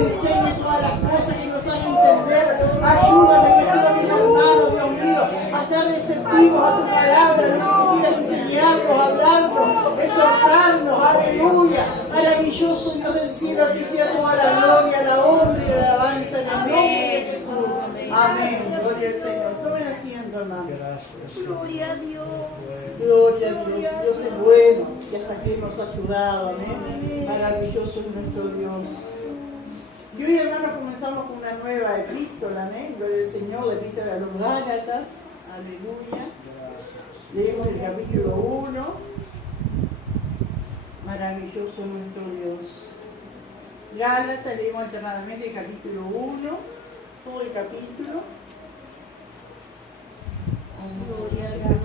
enseñe todas las cosas, que nos haga entender. Ayúdame, mis hermanos, Dios mío, a estar receptivos a tu palabra, lo que tú quieras enseñarnos, hablarnos, exhortarnos. Aleluya. Maravilloso Dios del cielo, a ti sea toda la gloria, la honra y la alabanza en el nombre de Jesús. Amén. Gloria al Señor. Tomen asiento, hermano. Gloria a Dios. Gloria a Dios. Dios es bueno y hasta aquí nos ha ayudado. Amén. Maravilloso es nuestro Dios. Y hoy, hermanos, comenzamos con una nueva epístola. Amén. Gloria al Señor, la epístola a los Gálatas. Aleluya. Leemos el capítulo 1. Maravilloso nuestro Dios. Gálatas, leemos alternadamente el capítulo 1, todo el capítulo. Gloria a Dios.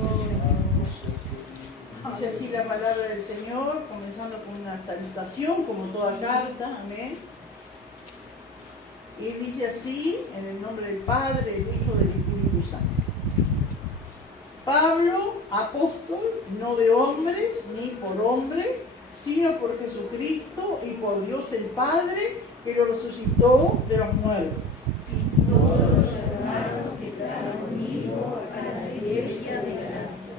Dice así la palabra del Señor, comenzando con una salutación, como toda carta, amén. Y dice así, en el nombre del Padre, del Hijo y del Espíritu Santo. Pablo, apóstol, no de hombres ni por hombre, sino por Jesucristo y por Dios el Padre, que lo resucitó de los muertos. Y todos los hermanos que están conmigo a la iglesia de gracia.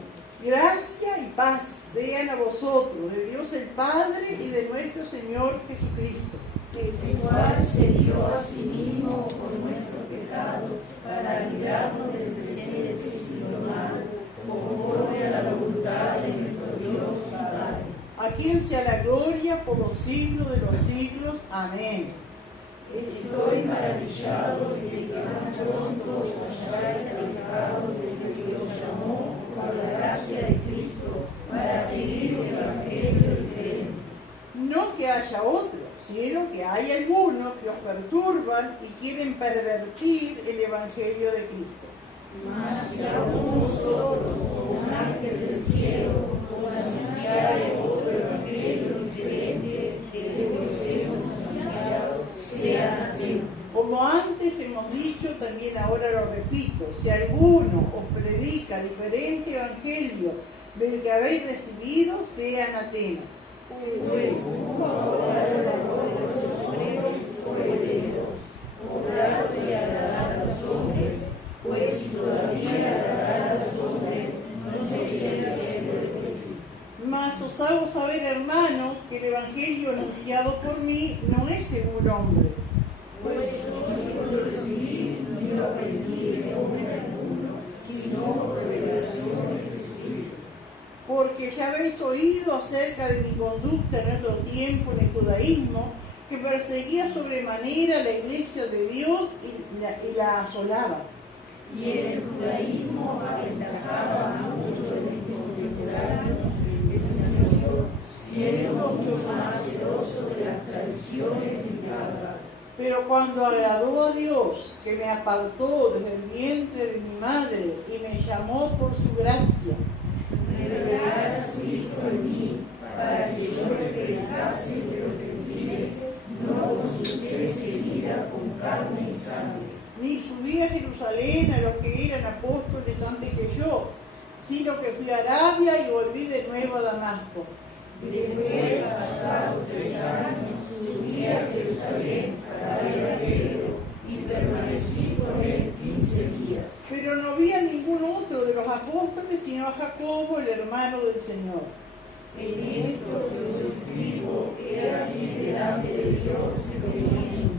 Gracia y paz sean a vosotros, de Dios el Padre y de nuestro Señor Jesucristo. El cual se dio a sí mismo por nuestros pecados, para librarnos del presente siglo malo, conforme a la voluntad de nuestro Dios y Padre. A quien sea la gloria por los siglos de los siglos. Amén. Estoy maravillado de que tan pronto os hayáis alejado del que Dios llamó por la gracia de Cristo para seguir el evangelio diferente. No que haya otro, sino que hay algunos que os perturban y quieren pervertir el evangelio de Cristo. Mas si aún nosotros, como un ángel del cielo, os anunciare otro evangelio diferente del que os hemos anunciado, sea anatema. Como antes hemos dicho, también ahora lo repito, si alguno os predica diferente evangelio del que habéis recibido, sea anatema. Pues busco ahora el favor de los hombres o el de Dios, o trato de agradar a los hombres, pues si todavía agradar a los hombres, no sería hacerlo de Cristo. Mas os hago saber, hermano, que el evangelio anunciado por mí no es según hombre. Pues yo lo recibí, no lo aprendí de hombre alguno, sino por revelación de Jesucristo. Porque ya habéis oído acerca de mi conducta en otro tiempo en el judaísmo, que perseguía sobremanera la iglesia de Dios y la asolaba. Y en el judaísmo aventajaba a muchos de mis contemporáneos de mi nación, siendo mucho más celoso de las tradiciones de mi padre. Pero cuando agradó a Dios, que me apartó desde el vientre de mi madre y me llamó por su gracia, revelar a su Hijo en mí, para que yo le predicase de los gentiles, no consultese vida con carne y sangre. ni subí a Jerusalén a los que eran apóstoles antes que yo, sino que fui a Arabia y volví de nuevo a Damasco. Después, pasados 3 años, subí a Jerusalén para ver a Pedro y permanecí con él 15 días. Pero no vi a ningún otro de los apóstoles, sino a Jacobo, el hermano del Señor. En esto que os escribo, he aquí delante de Dios peregrino.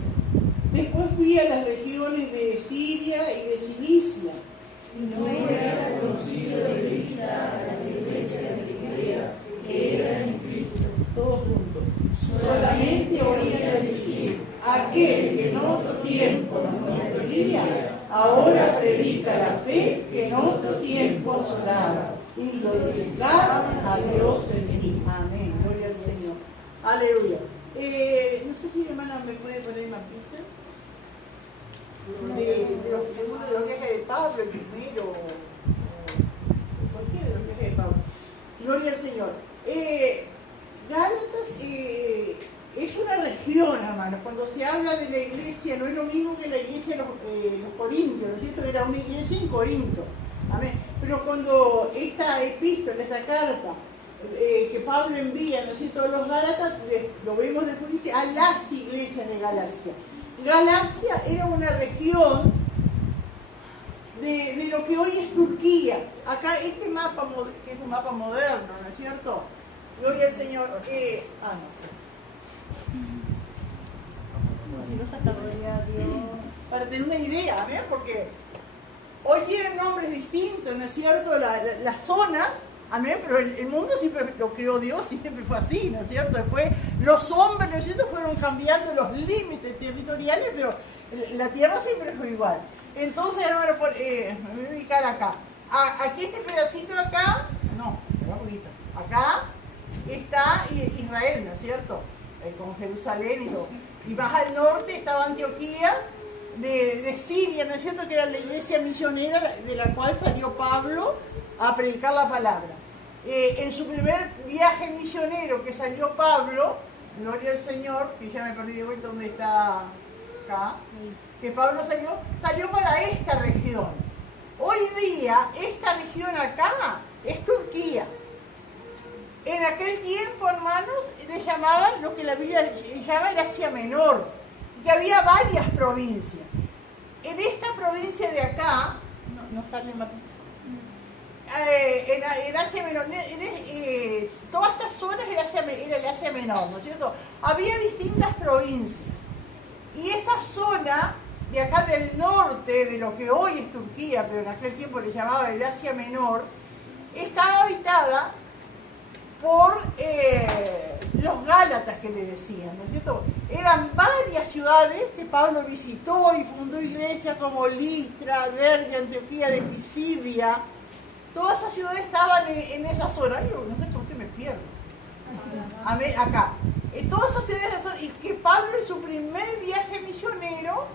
Después fui a las regiones de Siria y de Cilicia. Y no era conocido de vista a las iglesias de Judea que eran en Cristo. Todos juntos. Solamente oían decir, aquel que en otro tiempo nos decía, ahora predica la fe que en otro tiempo asolaba, y glorificar a Dios en mí. Amén. Gloria al Señor. Aleluya. No sé si hermana me puede poner una pista de los viajes de Pablo, el primero, ¿por qué de los viajes de Pablo? Gloria al Señor. Gálatas es una región, hermanos. Cuando se habla de la iglesia, no es lo mismo que la iglesia de los corintios, ¿no es cierto? Era una iglesia en Corinto. Amén. Pero cuando esta epístola, esta carta, que Pablo envía, ¿no es cierto?, a los Gálatas, lo vemos después, dice, a las iglesias de Galacia. Galacia era una región de lo que hoy es Turquía. Acá este mapa, que es un mapa moderno, ¿no es cierto? Gloria al Señor. Si no saca gloria a Dios. Para tener una idea, ¿ves? Porque hoy tienen nombres distintos, ¿no es cierto? Las zonas, amén, pero el mundo siempre lo creó Dios, siempre fue así, ¿no es cierto? Después los hombres, ¿no es cierto?, fueron cambiando los límites territoriales, pero la tierra siempre fue igual. Entonces, ahora me voy a ubicar acá. Aquí este pedacito de acá, no, un poquito. Acá está Israel, ¿no es cierto? Con Jerusalén y todo. Y más al norte estaba Antioquía de Siria, ¿no es cierto?, que era la iglesia misionera de la cual salió Pablo a predicar la palabra. En su primer viaje misionero que salió Pablo, gloria al Señor, que ya me perdí de vuelta dónde está acá, que Pablo salió para esta región. Hoy día, esta región acá es Turquía. En aquel tiempo, hermanos, le llamaban lo que la Biblia llama el Asia Menor, que había varias provincias. En esta provincia de acá, no sale más. En Asia Menor, todas estas zonas era el Asia Menor, ¿no es cierto? Había distintas provincias. Y esta zona de acá del norte, de lo que hoy es Turquía, pero en aquel tiempo le llamaba el Asia Menor, estaba habitada por los Gálatas, que le decían, ¿no es cierto? Eran varias ciudades que Pablo visitó y fundó iglesias como Listra, Derbe, Antioquía de Pisidia. Todas esas ciudades estaban en esa zona. Yo no sé por qué me pierdo. Acá. Todas esas ciudades, y que Pablo en su primer viaje misionero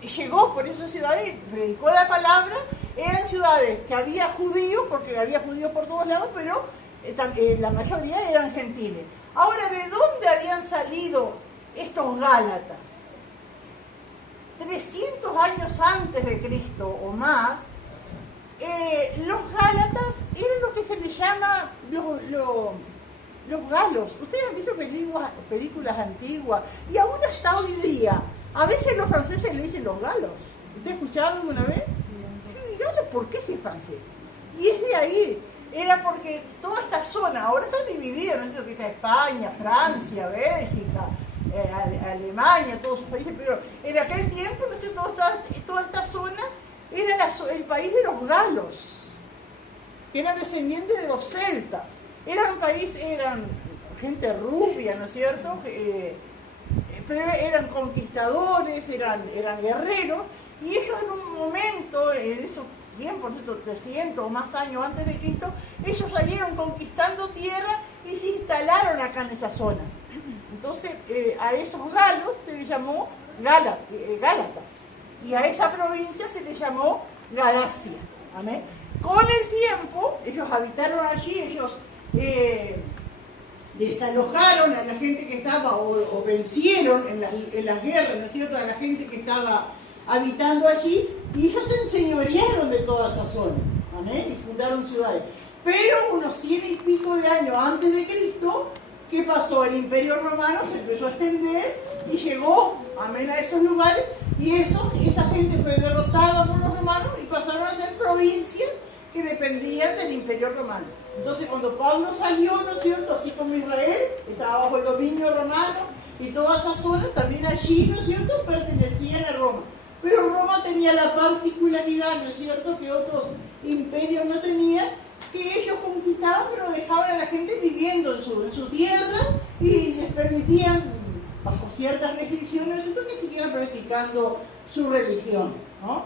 llegó por esas ciudades, predicó la palabra. Eran ciudades que había judíos, porque había judíos por todos lados, pero la mayoría eran gentiles. Ahora, ¿de dónde habían salido estos Gálatas? 300 años antes de Cristo o más, los Gálatas eran lo que se les llama los galos. Ustedes han visto películas antiguas, y aún hasta hoy día, a veces los franceses le dicen los galos. ¿Ustedes escucharon alguna vez? Sí, galos, ¿por qué si es francés? Y es de ahí. Era porque toda esta zona, ahora está dividida, ¿no es cierto?, que está España, Francia, Bélgica, Alemania, todos esos países, pero en aquel tiempo, ¿no es cierto?, toda esta zona era el país de los galos, que eran descendientes de los celtas. Eran gente rubia, ¿no es cierto?, pero eran conquistadores, eran guerreros, y ellos en un momento, en esos tiempos, 300 o más años antes de Cristo, ellos salieron conquistando tierra y se instalaron acá en esa zona. Entonces, a esos galos se les llamó Gálatas, y a esa provincia se les llamó Galacia. ¿Amén? Con el tiempo, ellos habitaron allí, ellos desalojaron a la gente que estaba, o vencieron en las guerras, ¿no es cierto?, a la gente que estaba habitando allí, y ellos se enseñorearon de toda esa zona, ¿amén?, y fundaron ciudades. Pero unos 100 y pico de años antes de Cristo, ¿qué pasó? El Imperio Romano se empezó a extender y llegó, amén, a esos lugares, y esa gente fue derrotada por los romanos y pasaron a ser provincias que dependían del Imperio Romano. Entonces, cuando Pablo salió, ¿no es cierto?, así como Israel, estaba bajo el dominio romano, y toda esa zona, también allí, ¿no es cierto?, pertenecían a Roma. Pero Roma tenía la particularidad, ¿no es cierto?, que otros imperios no tenían, que ellos conquistaban, pero dejaban a la gente viviendo en su tierra, y les permitían, bajo ciertas restricciones, ¿no es cierto?, que siguieran practicando su religión, ¿no?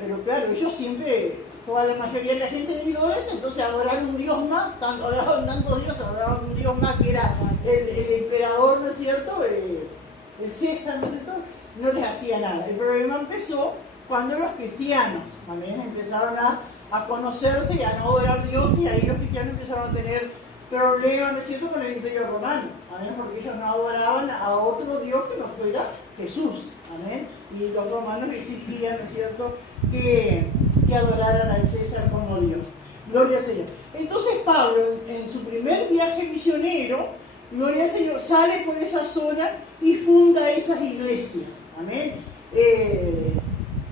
Pero claro, ellos siempre, toda la mayoría de la gente era idólatra, entonces adoraron un dios más, adoraban tantos dioses, adoraban un dios más que era el emperador, ¿no es cierto?, el César, ¿no es cierto?, no les hacía nada. El problema empezó cuando los cristianos, amén, empezaron a conocerse y a no adorar a Dios, y ahí los cristianos empezaron a tener problemas, ¿no es cierto?, con el Imperio Romano, amén, porque ellos no adoraban a otro Dios que no fuera Jesús, amén, y los romanos exigían, ¿no es cierto?, que adoraran al César como Dios. Gloria al Señor. Entonces Pablo, en su primer viaje misionero, gloria al Señor, sale por esa zona y funda esas iglesias. Amén.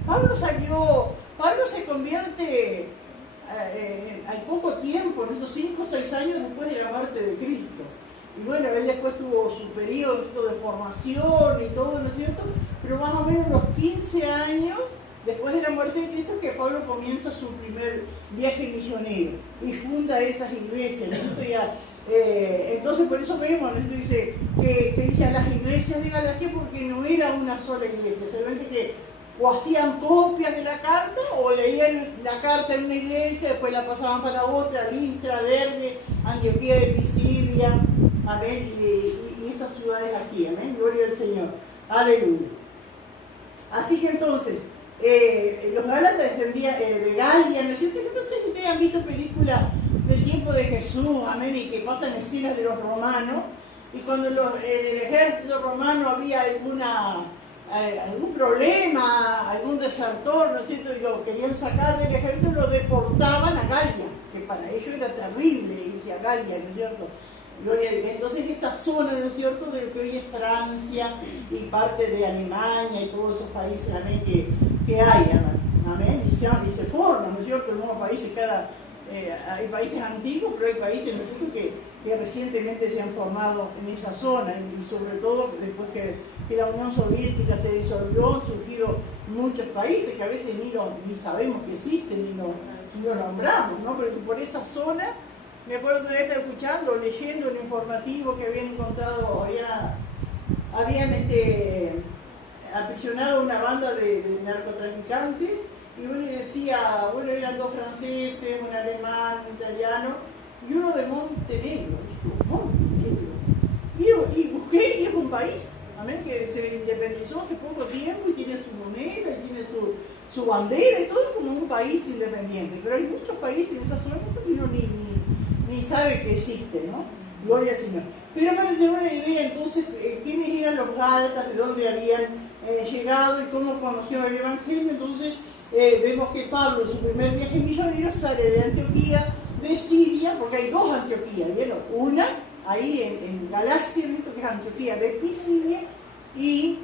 Pablo se convierte al poco tiempo, en esos 5 o 6 años después de la muerte de Cristo. Y bueno, él después tuvo su periodo de formación y todo, ¿no es cierto? Pero más o menos los 15 años después de la muerte de Cristo que Pablo comienza su primer viaje misionero y funda esas iglesias, ¿no? Entonces por eso vemos, ¿no? Dice que dice a las iglesias de Galacia, porque no era una sola iglesia, solamente que o hacían copias de la carta o leían la carta en una iglesia, después la pasaban para otra, Listra, Derbe, Antioquía de Pisidia, amén, y esas ciudades así, amén, gloria al Señor, aleluya. Así que entonces, los Gálatas descendían de Galia, ¿no es cierto? No sé si ustedes han visto películas del tiempo de Jesús, amén, y que pasan escenas de los romanos, y cuando en el ejército romano había algún problema, algún desertor, ¿no es cierto?, y lo querían sacar del ejército, lo deportaban a Galia, que para ellos era terrible irse a Galia, ¿no es cierto? Entonces esa zona, ¿no es cierto?, de lo que hoy es Francia y parte de Alemania y todos esos países, amén, que hay, amén, y se forman, ¿no es cierto?, nuevos países, hay países antiguos, pero hay países, ¿no es cierto?, que recientemente se han formado en esa zona, y sobre todo después que la Unión Soviética se disolvió, han surgido muchos países que a veces ni sabemos que existen, ni los nombramos, ¿no? Pero por esa zona, me acuerdo que una vez estaba escuchando, leyendo el informativo que habían encontrado, habían aprisionado una banda de narcotraficantes, y bueno, decía, bueno, eran 2 franceses, un alemán, un italiano, y uno de Montenegro. Y busqué, y es un país, amén, que se independizó hace poco tiempo y tiene su moneda, y tiene su bandera, y todo como un país independiente. Pero hay muchos países en esa zona que uno ni sabe que existen, ¿no? Gloria al Señor. Pero para tener una idea, entonces, quiénes eran los Gálatas, de dónde habían llegado y cómo conocieron el Evangelio. Entonces, vemos que Pablo, en su primer viaje misionero, sale de Antioquía, de Siria, porque hay 2 Antioquías, ¿vieron? Una ahí en Galacia, que es Antioquía de Pisidia, y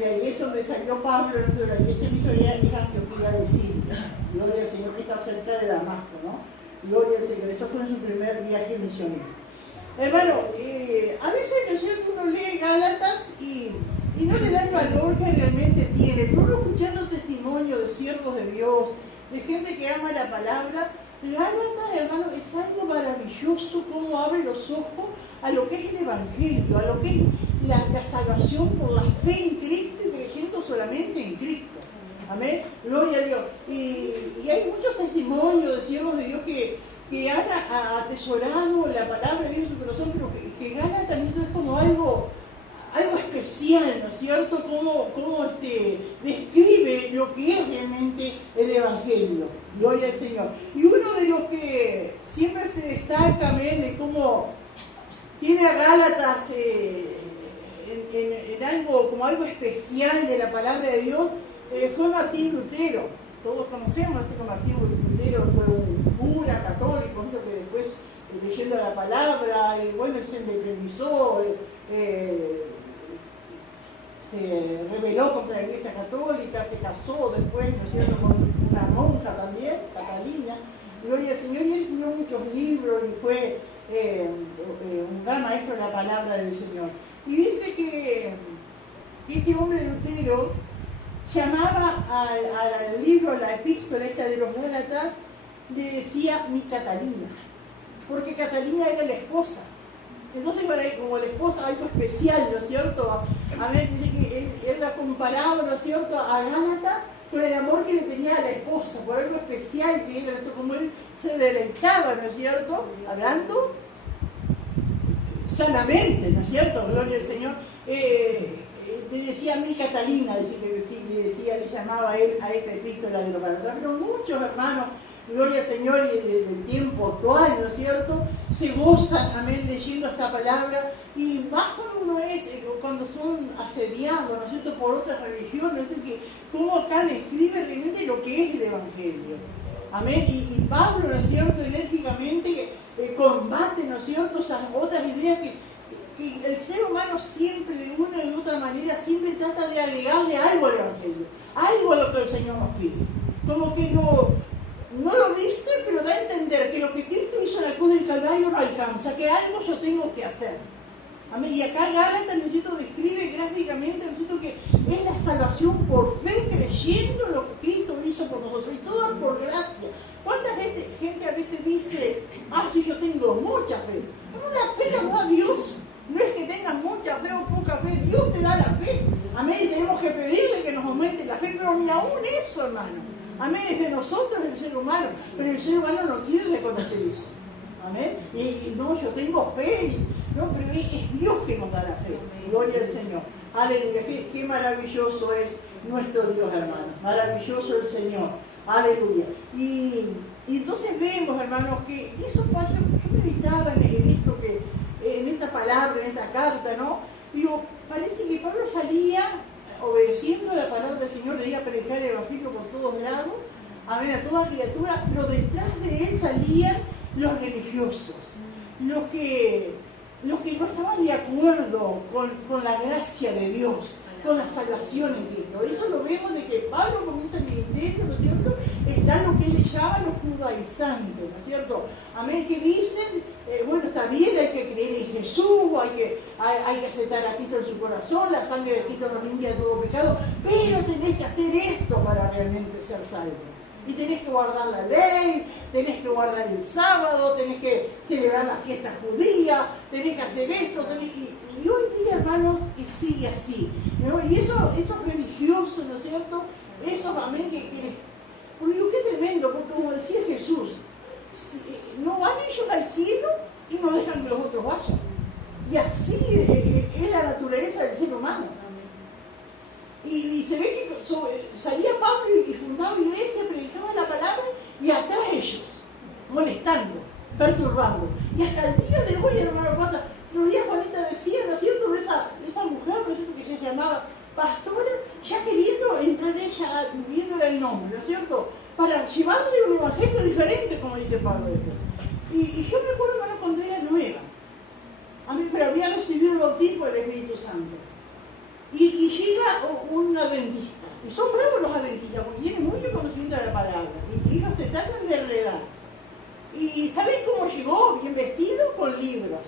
la iglesia donde salió Pablo, la iglesia misionera, es Antioquía de Siria. Gloria al Señor, que está cerca de Damasco, ¿no? Gloria al Señor, eso fue en su primer viaje misionero. Hermano, a veces, ¿no es cierto?, uno lee Gálatas y no le da el valor que realmente tiene. Pero uno escuchando testimonio de siervos de Dios, de gente que ama la palabra, Gálatas, hermano, es algo maravilloso, cómo abre los ojos a lo que es el Evangelio, a lo que es la salvación por la fe en Cristo y creyendo solamente en Cristo. Amén, gloria a Dios. Y hay muchos testimonios de siervos de Dios que han atesorado la palabra de Dios en su corazón, pero que Gálatas también es como algo especial, ¿no es cierto? Cómo describe lo que es realmente el Evangelio. Gloria al Señor. Y uno de los que siempre se destaca, amén, de cómo tiene a Gálatas en algo, como algo especial de la palabra de Dios, fue Martín Lutero. Todos conocemos que Martín Lutero fue un cura católico, que después, leyendo la palabra, bueno, se independizó, se rebeló contra la Iglesia Católica, se casó después, ¿no es cierto?, con una monja también, Catalina, gloria al Señor, y él escribió muchos libros y fue un gran maestro de la palabra del Señor. Y dice que este hombre Lutero llamaba al libro, a la epístola esta de los Gálatas, le decía mi Catalina, porque Catalina era la esposa. Entonces, como la esposa, algo especial, ¿no es cierto? A ver, dice que él la comparaba, ¿no es cierto?, a Gálatas con el amor que le tenía a la esposa, por algo especial que era, como él se deleitaba, ¿no es cierto?, hablando sanamente, ¿no es cierto?, gloria al Señor. Le decía a mí Catalina, le llamaba a él a esta epístola de los Gálatas, pero muchos hermanos, gloria al Señor, y del tiempo actual, ¿no es cierto?, se gozan, amén, leyendo esta palabra, y más cuando son asediados, ¿no es cierto?, por otras religiones, que cómo acá describe realmente lo que es el Evangelio. Amén. Y Pablo, ¿no es cierto?, enérgicamente combate, ¿no es cierto?, esas otras ideas que el ser humano siempre, de una u otra manera, siempre trata de agregarle algo al Evangelio, algo a lo que el Señor nos pide. Como que no lo dice, pero da a entender que lo que Cristo hizo en la cruz del Calvario no alcanza, que algo yo tengo que hacer. Amén. Y acá Gálatas nos describe gráficamente que es la salvación por fe, creyendo en lo que Cristo hizo por nosotros, y todo por gracia. ¿Cuántas veces gente a veces dice, sí, yo tengo mucha fe? No, la fe la da Dios. No es que tengas mucha fe o poca fe, Dios te da la fe. Amén. Y tenemos que pedirle que nos aumente la fe, pero ni aún eso, hermano. Amén. Es de nosotros, del ser humano, pero el ser humano no quiere reconocer eso. Amén. Y no, yo tengo fe. No, pero es Dios que nos da la fe. Gloria al Señor. Aleluya. Qué maravilloso es nuestro Dios, hermanos. Maravilloso el Señor. Aleluya. Y entonces vemos, hermanos, que eso pasa. Yo meditaba en esto, en esta palabra, en esta carta, ¿no? Digo, parece que Pablo salía obedeciendo la palabra del Señor, de ir a predicar el Evangelio por todos lados, a ver a toda criatura, pero detrás de él salían los religiosos, los que no estaban de acuerdo con la gracia de Dios, con la salvación en Cristo. Eso lo vemos de que Pablo comienza el ministerio, ¿no es cierto? Están lo que él llama los judaizantes, ¿no es cierto? Amén, que dicen, bueno, está bien, hay que creer en Jesús, hay que aceptar a Cristo en su corazón, la sangre de Cristo nos limpia de todo pecado, pero tenés que hacer esto para realmente ser salvo. Y tenés que guardar la ley, tenés que guardar el sábado, tenés que celebrar la fiesta judía, tenés que hacer esto, y hoy día, hermanos, sigue así, ¿no? Y esos religiosos, ¿no es cierto? Esos, amén, porque digo, qué tremendo, porque como decía Jesús, no van ellos al cielo y no dejan que los otros vayan. Y así es la naturaleza del ser humano. Y se ve que salía Pablo y fundaba iglesia, predicaba la palabra, y atrás ellos, molestando, perturbando. Y hasta el día de hoy, hermano Pata, los días Juanita decía, ¿no es cierto?, de esa mujer, ¿no es cierto?, que se llamaba pastora, ya queriendo entrar ella, viéndole el nombre, ¿no es cierto?, para llevarle un evangelio diferente, como dice Pablo después. Y yo me acuerdo, hermano, cuando era nueva, a mí, pero había recibido el bautismo del Espíritu Santo. Y llega un adventista, y son bravos los adventistas, porque tienen mucho conocimiento de la palabra, y ellos te tratan de enredar. ¿Y saben cómo llegó? Bien vestido, con libros,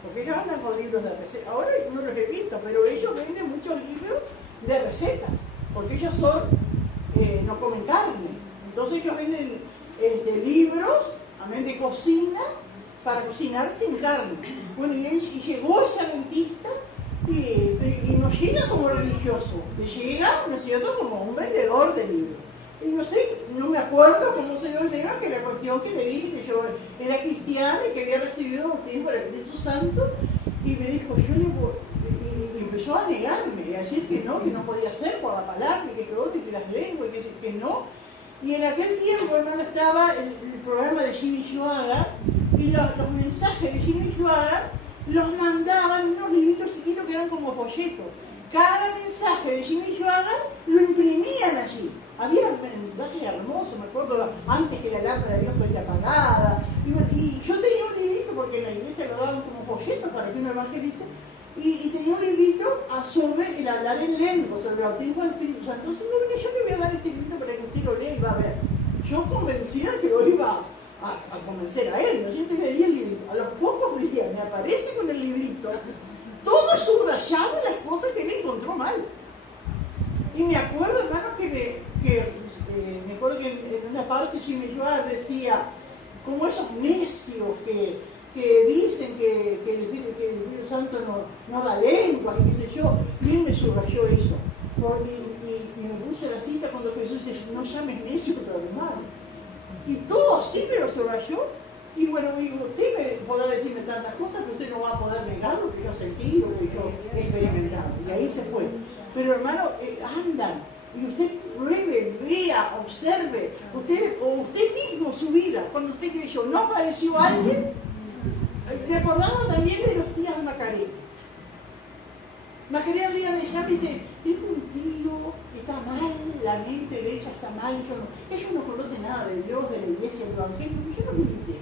porque ellos andan con libros de recetas. Ahora no los he visto, pero ellos venden muchos libros de recetas, porque ellos no comen carne. Entonces ellos venden libros, amén, de cocina, para cocinar sin carne. Bueno, y llegó ese adventista, y no llega como religioso, llega, ¿no es cierto?, como un vendedor de libros. Y no sé, no me acuerdo cómo se dio el tema, que la cuestión que me dije que yo era cristiana y que había recibido bautismo del Espíritu Santo, y me dijo, y empezó a negarme, a decir que no podía ser por la palabra, que las lenguas, que no. Y en aquel tiempo, hermano, estaba el programa de Jimmy Yuaga, y los mensajes de Jimmy Yuaga los mandaban unos libritos chiquitos que eran como folletos. Cada mensaje de Jimmy Yuaga lo imprimían allí. Había mensajes hermosos, me acuerdo, antes que la lámpara de Dios fuera apagada. Y yo tenía un librito, porque en la iglesia lo daban como folletos para que uno evangelice, y tenía un librito sobre el hablar en lengua, sobre el bautismo del Espíritu Santo. Entonces yo le voy a dar este librito para que usted lo lea y va a ver. Yo convencida que lo iba a convencer a él, ¿no? Yo le di el librito. A los pocos días me aparece con el librito, todo subrayado, las cosas que me encontró mal. Y me acuerdo, hermano, me acuerdo que en una parte Jimmy Yuaga decía, como esos necios que dicen que el Espíritu Santo no da lengua, y qué sé yo, y él me subrayó eso. Y me puso la cita cuando Jesús dice, no llames necio a tu hermano. Y todo así me lo subrayó. Y bueno, digo, usted me podrá decirme tantas cosas, pero usted no va a poder negar lo que yo sentí, lo que yo he experimentado. Y ahí se fue. Pero hermano, andan. Y usted pruebe, vea, observe. Usted mismo su vida, cuando usted creyó, ¿no padeció alguien? Me acordaba también de los días de Macarena. Macarena un día me llama y dice, tengo un tío que está mal, la mente de ella está mal, ellos no conocen nada de Dios, de la iglesia, del evangelio, y yo los invité.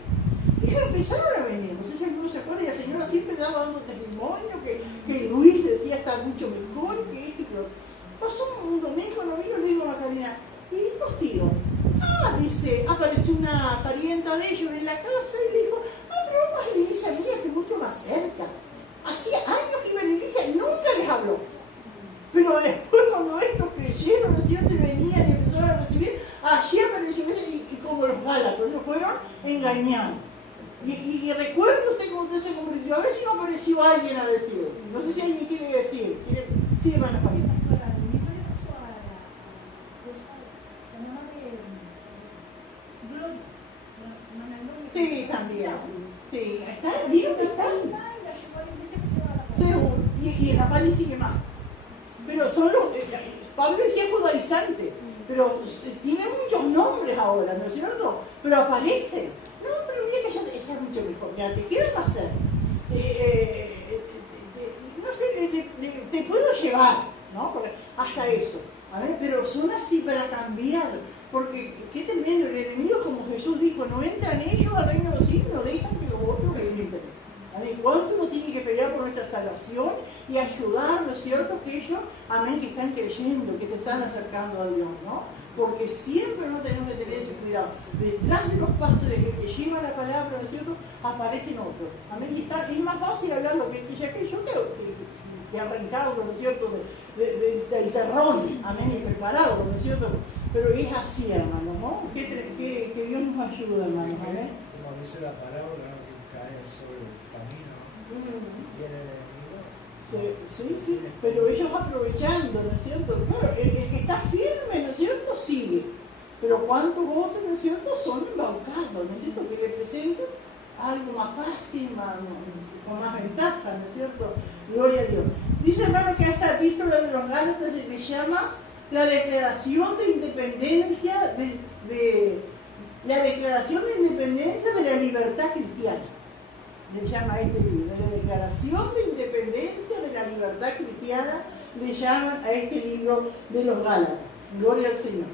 Y ellos empezaron a venir, no sé si alguno se acuerda, y la señora siempre estaba dando testimonio, que Luis decía estar mucho mejor, que esto y que lo otro. Pasó un domingo, no vino, le digo a Macarena, ¿y estos tíos? Dice, apareció una parienta de ellos en la casa y dijo, pero vamos a la iglesia mía, que es mucho más cerca. Hacía años que iba a la iglesia y nunca les habló. Pero después cuando estos creyeron, ¿no es cierto? Y venían y empezaron a recibir, allí apareció y como los Gálatas, ellos fueron engañados. Y recuerda usted cómo usted se convirtió, a ver si no apareció alguien a decir. No sé si alguien quiere decir. Sí, hermana Farina. Sí, también. Sí, está, ¿vieron que está? Seguro. Y el Apani sigue más. Pero son los. Pablo decía judaizante, pero tiene muchos nombres ahora, ¿no es cierto? Pero aparece. No, pero mira que ella es mucho mejor. Mira, ¿te quieres hacer? No sé, te puedo llevar, ¿no? Porque hasta eso. A ver, pero son así para cambiar. Porque qué tremendo, el enemigo, como Jesús dijo, no entran ellos al reino de los cielos, no dejan que los otros entren. Amén. ¿Cuánto uno tiene que pelear por nuestra salvación y ayudar, ¿no es cierto? Que ellos, amén, que están creyendo, que te están acercando a Dios, ¿no? Porque siempre no tenemos que tener ese cuidado. Detrás de los pasos de que te lleva la palabra, ¿no es cierto? Aparecen otros. Amén. Y es más fácil hablar lo que ya que yo que arrancarlo, ¿no es cierto? Del terrón, amén, y prepararlo, ¿no es cierto? Pero es así, hermano, ¿no? Que Dios nos ayude, hermano, amén. Como dice la palabra, que cae sobre el camino, viene el enemigo. Sí, pero ellos aprovechando, ¿no es cierto? Claro, el que está firme, ¿no es cierto? Sigue. Pero ¿cuántos otros, ¿no es cierto? Son embaucados, ¿no es cierto? Que le presentan algo más fácil, con más ventaja, ¿no es cierto? Gloria a Dios. Dice, hermano, que a esta epístola de los Gálatas se le llama la declaración de independencia la declaración de independencia de la libertad cristiana. Le llama a este libro, la declaración de independencia de la libertad cristiana, le llaman a este libro de los Gálatas. Gloria al Señor.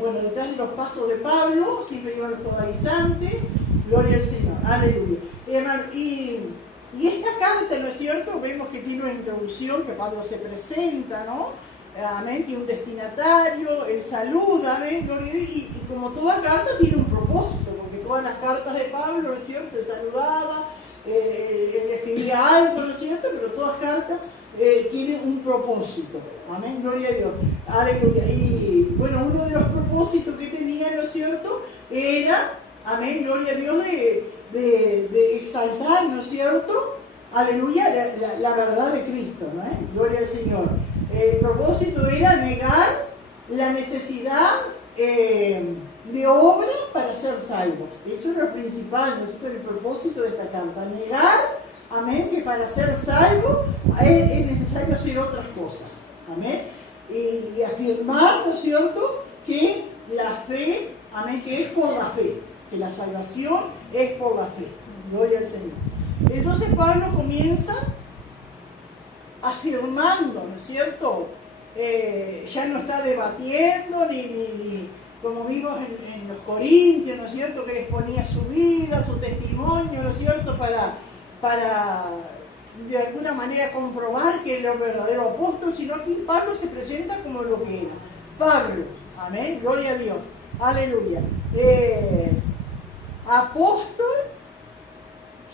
Bueno, detrás de los pasos de Pablo, siempre iba el judaizante, gloria al Señor, aleluya. Y esta carta, ¿no es cierto? Vemos que tiene una introducción, que Pablo se presenta, ¿no? Amén, tiene un destinatario, él saluda, amén, y como toda carta tiene un propósito, porque todas las cartas de Pablo, ¿no es cierto?, él saludaba, él escribía algo, ¿no es cierto?, pero todas cartas tienen un propósito, amén, gloria a Dios, aleluya. Y bueno, uno de los propósitos que tenía, ¿no es cierto?, era, amén, gloria a Dios, de exaltar, ¿no es cierto?, aleluya, la verdad de Cristo, ¿no? Gloria al Señor. El propósito era negar la necesidad de obra para ser salvos. Eso era lo principal, ¿no es cierto?, el propósito de esta carta. Negar, amén, que para ser salvo es necesario hacer otras cosas. Amén. Y afirmar, ¿no es cierto?, que la fe, amén, que es por la fe, que la salvación es por la fe. Gloria al Señor. Entonces Pablo comienza afirmando, ¿no es cierto? Ya no está debatiendo, ni como vimos en los Corintios, ¿no es cierto?, que les ponía su vida, su testimonio, ¿no es cierto?, para de alguna manera comprobar que era el verdadero apóstol, sino que Pablo se presenta como lo que era. Pablo, amén, gloria a Dios, aleluya. Apóstol,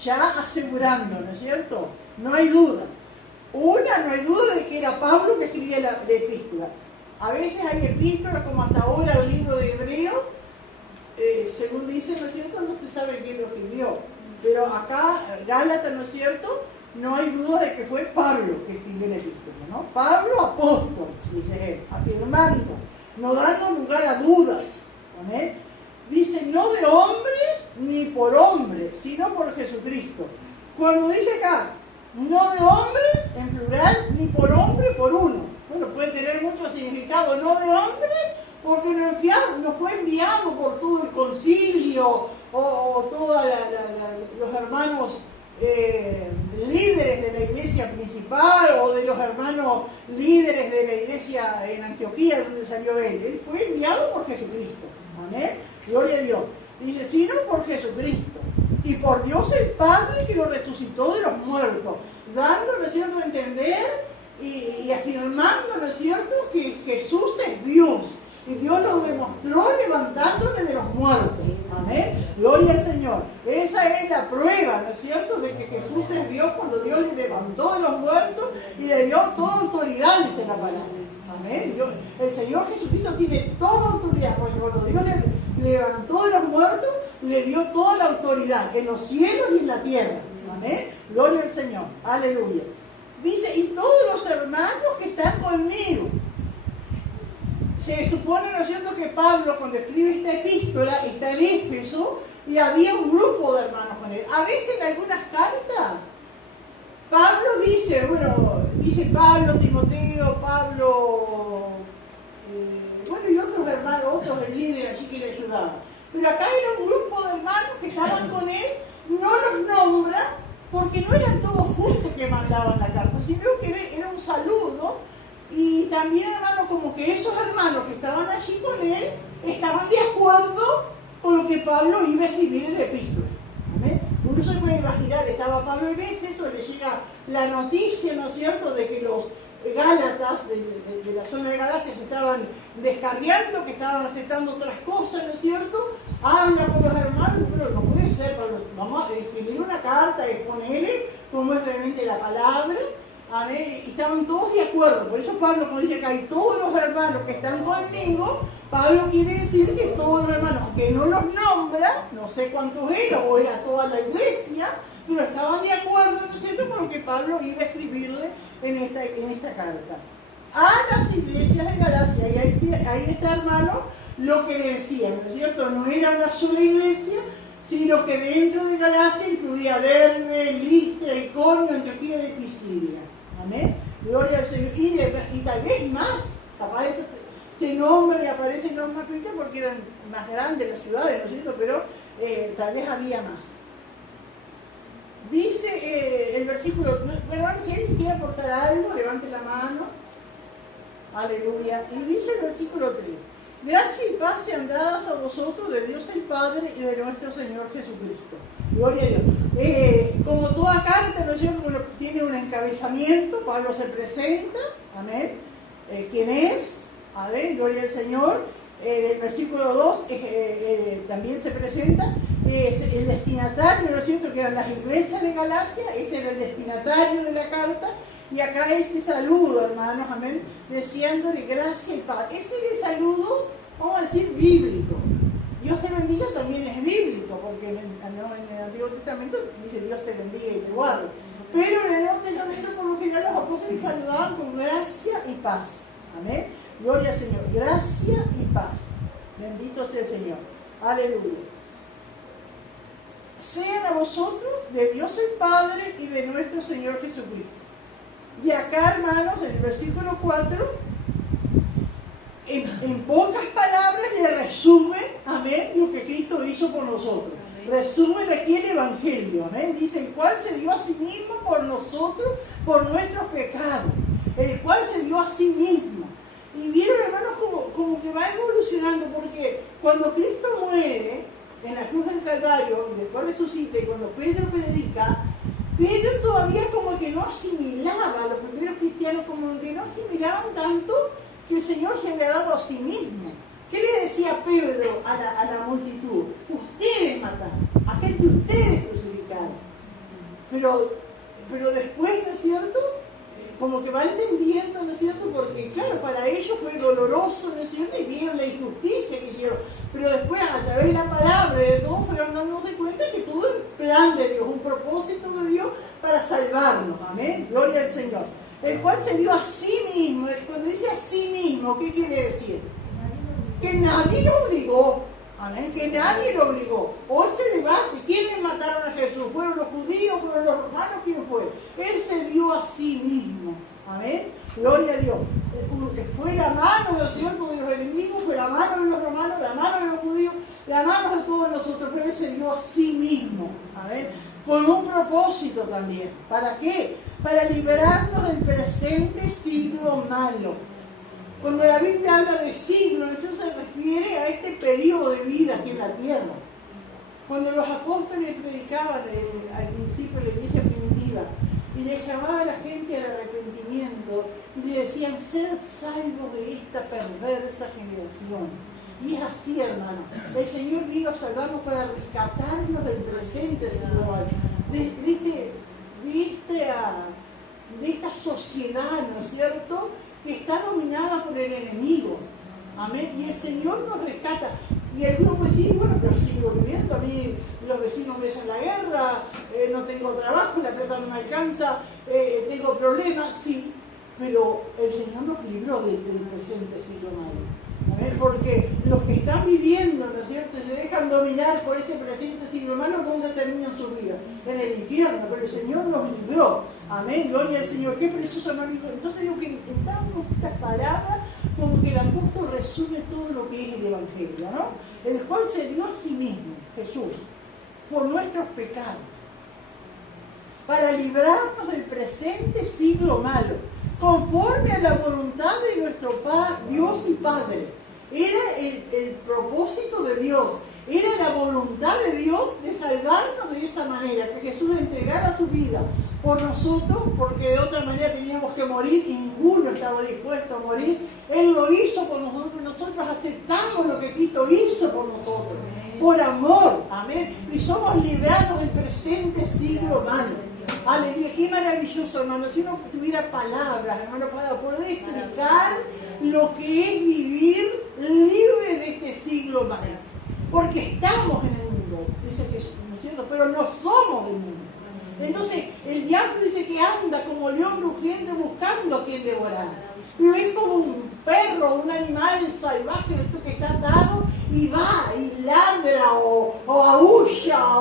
ya asegurando, ¿no es cierto? No hay duda. No hay duda de que era Pablo que escribía la epístola. A veces hay epístolas, como hasta ahora el libro de Hebreos, según dice, ¿no es cierto?, no se sabe quién lo escribió. Pero acá, Gálatas, ¿no es cierto?, no hay duda de que fue Pablo que escribió la epístola, ¿no? Pablo, apóstol, dice él, afirmando, no dando lugar a dudas. ¿Amén? Dice, no de hombres ni por hombres, sino por Jesucristo. Cuando dice acá, no de hombres, en plural, ni por hombre, por uno. Bueno, puede tener mucho significado, no de hombres, porque no fue enviado por todo el concilio o todos los hermanos líderes de la iglesia principal o de los hermanos líderes de la iglesia en Antioquía, donde salió él. Él fue enviado por Jesucristo. Amén. Gloria a Dios. Dice, sino por Jesucristo y por Dios el Padre que lo resucitó de los muertos, dando, ¿no es cierto?, a entender y afirmando, ¿no es cierto?, que Jesús es Dios. Y Dios lo demostró levantándole de los muertos. Amén. Gloria al Señor. Esa es la prueba, ¿no es cierto?, de que Jesús es Dios, cuando Dios le levantó de los muertos y le dio toda autoridad, dice la palabra. Amén. El Señor Jesucristo tiene toda autoridad, porque cuando Dios le levantó de los muertos, le dio toda la autoridad en los cielos y en la tierra. Amén. Gloria al Señor. Aleluya. Dice, y todos los hermanos que están conmigo. Se supone, ¿no es cierto?, que Pablo, cuando escribe esta epístola, está en Éfeso y había un grupo de hermanos con él. A veces en algunas cartas, Pablo dice, dice Pablo, Timoteo, Pablo, y otros hermanos, otros líderes allí que le ayudaban. Pero acá era un grupo de hermanos que estaban con él, no los nombra, porque no eran todos justos que mandaban la carta, sino que era un saludo. Y también, hermanos, como que esos hermanos que estaban allí con él estaban de acuerdo con lo que Pablo iba a escribir en la epístola. ¿Amén? Uno se puede imaginar, estaba Pablo en Éfeso, le llega la noticia, ¿no es cierto?, de que los Gálatas de la zona de Galacia se estaban descarriando, que estaban aceptando otras cosas, ¿no es cierto? Habla con los hermanos, pero no puede ser, Pablo, vamos a escribir una carta, exponerle cómo es realmente la palabra. Amén. Y estaban todos de acuerdo. Por eso Pablo, como dice acá, y todos los hermanos que están conmigo, Pablo quiere decir que todos los hermanos, que no los nombra, no sé cuántos eran, o era toda la iglesia, pero estaban de acuerdo, ¿no es cierto?, con lo que Pablo iba a escribirle en esta carta. A las iglesias de Galacia, y ahí está, hermano, lo que le decían, ¿no es cierto? No era una sola iglesia, sino que dentro de Galacia incluía Derbe, Listra, Iconio, Antioquía de Pisidia. Amén. Gloria al Señor. Y tal vez más. Capaz ese nombre aparece en los mapas porque eran más grandes las ciudades, ¿no es cierto? Pero tal vez había más. Dice el versículo, si alguien quiere aportar algo, levante la mano. Aleluya. Y dice el versículo 3. Gracia y paz sean dadas a vosotros de Dios el Padre y de nuestro Señor Jesucristo. Gloria a Dios. Como toda carta, ¿no es cierto?, tiene un encabezamiento. Pablo se presenta. Amén. ¿Quién es? Amén. Gloria al Señor. El versículo 2 también se presenta. Es el destinatario, ¿no es cierto?, que eran las iglesias de Galacia. Ese era el destinatario de la carta. Y acá este saludo, hermanos, amén, deseándole gracia y paz. Ese es el saludo, vamos a decir, bíblico. Dios te bendiga también es bíblico, porque en el Antiguo Testamento dice Dios te bendiga y te guarde. Pero en el Nuevo Testamento, por lo general, los apóstoles saludaban con gracia y paz. Amén. Gloria al Señor. Gracia y paz. Bendito sea el Señor. Aleluya. Sean a vosotros de Dios el Padre y de nuestro Señor Jesucristo. Y acá, hermanos, en el versículo 4, en pocas palabras le resume, amén, lo que Cristo hizo por nosotros. Resumen aquí el Evangelio, amén. Dice, el cual se dio a sí mismo por nosotros, por nuestros pecados. El cual se dio a sí mismo. Y vieron, hermanos, como que va evolucionando, porque cuando Cristo muere en la cruz del Calvario y después resucita, y cuando Pedro predica, Pedro todavía como que no asimilaba, los primeros cristianos como que no asimilaban tanto que el Señor se había dado a sí mismo. ¿Qué le decía Pedro a la multitud? Ustedes mataron, aquel que ustedes crucificaron. Pero después, ¿no es cierto?, como que va entendiendo, ¿no es cierto?, porque claro, para ellos fue doloroso, ¿no es cierto?, y vieron la injusticia que hicieron. Pero después, a través de la palabra y de todo, fueron dándose cuenta que todo es un plan de Dios, un propósito de Dios para salvarnos. Amén. Gloria al Señor. El cual se dio a sí mismo. Cuando dice a sí mismo, ¿qué quiere decir? Que nadie lo obligó. Amén. Que nadie lo obligó. Hoy se debate. ¿Quiénes mataron a Jesús? ¿Fueron los judíos? ¿Fueron los romanos? ¿Quién fue? Él se dio a sí mismo. Amén. Gloria a Dios. Fue la mano, ¿no es cierto?, de los enemigos, fue la mano de los romanos, la mano de los judíos, la mano de todos nosotros, pero Él se dio a sí mismo. Amén. con un propósito también. ¿Para qué? Para liberarnos del presente siglo malo. Cuando la Biblia habla de siglo, eso se refiere a este periodo de vida aquí en la tierra. Cuando los apóstoles predicaban al principio de la iglesia primitiva y les llamaban a la gente al arrepentimiento y le decían, sed salvos de esta perversa generación. Y es así, hermano. El Señor vino a salvarnos para rescatarnos del presente siglo malo, de esta sociedad, ¿no es cierto?, que está dominada por el enemigo. Amén. Y el Señor nos rescata. Y algunos pueden decir, bueno, pero sigo viviendo, a mí los vecinos me hacen la guerra, no tengo trabajo, la plata no me alcanza, tengo problemas, sí, pero el Señor nos libró del presente siglo malo. Amén. Porque los que están viviendo, ¿no es cierto?, se dejan dominar por este presente siglo malo, ¿dónde terminan su vida? En el infierno, pero el Señor nos libró. Amén, gloria al Señor, qué precioso nos libró. Entonces digo que en tan poquitas palabras, como que el apóstol resume todo lo que es el Evangelio, ¿no? El cual se dio a sí mismo, Jesús, por nuestros pecados, para librarnos del presente siglo malo, conforme a la voluntad de nuestro Dios y Padre. Era el propósito de Dios, era la voluntad de Dios de salvarnos de esa manera, que Jesús entregara su vida por nosotros, porque de otra manera teníamos que morir y ninguno estaba dispuesto a morir. Él lo hizo por nosotros y nosotros aceptamos lo que Cristo hizo por nosotros, por amor, amén, y somos librados del presente siglo malo. Aleluya, qué maravilloso, hermano, si uno tuviera palabras, hermano, para poder explicar lo que es vivir libre de este siglo malo, porque estamos en el mundo, dice Jesús, ¿no es cierto?, pero no somos del mundo. Entonces, el diablo dice que anda como león rugiente buscando a quien devorar. Y es como un perro, un animal salvaje, esto que está atado, y va, y ladra, o aúlla,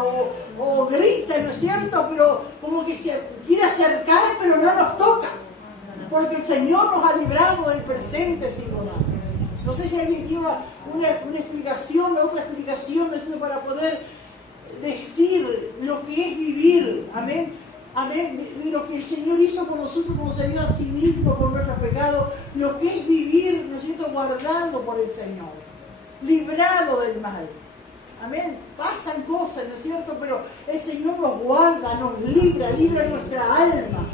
o grita, ¿no es cierto? Pero como que se quiere acercar, pero no nos toca. Porque el Señor nos ha librado del presente siglo malo. No sé si alguien lleva una explicación, otra explicación, ¿no?, para poder decir lo que es vivir, amén, amén, de lo que el Señor hizo por nosotros, como se dio a sí mismo por nuestros pecados, lo que es vivir, ¿no es cierto?, guardado por el Señor, librado del mal, amén. Pasan cosas, ¿no es cierto?, pero el Señor nos guarda, nos libra nuestra alma.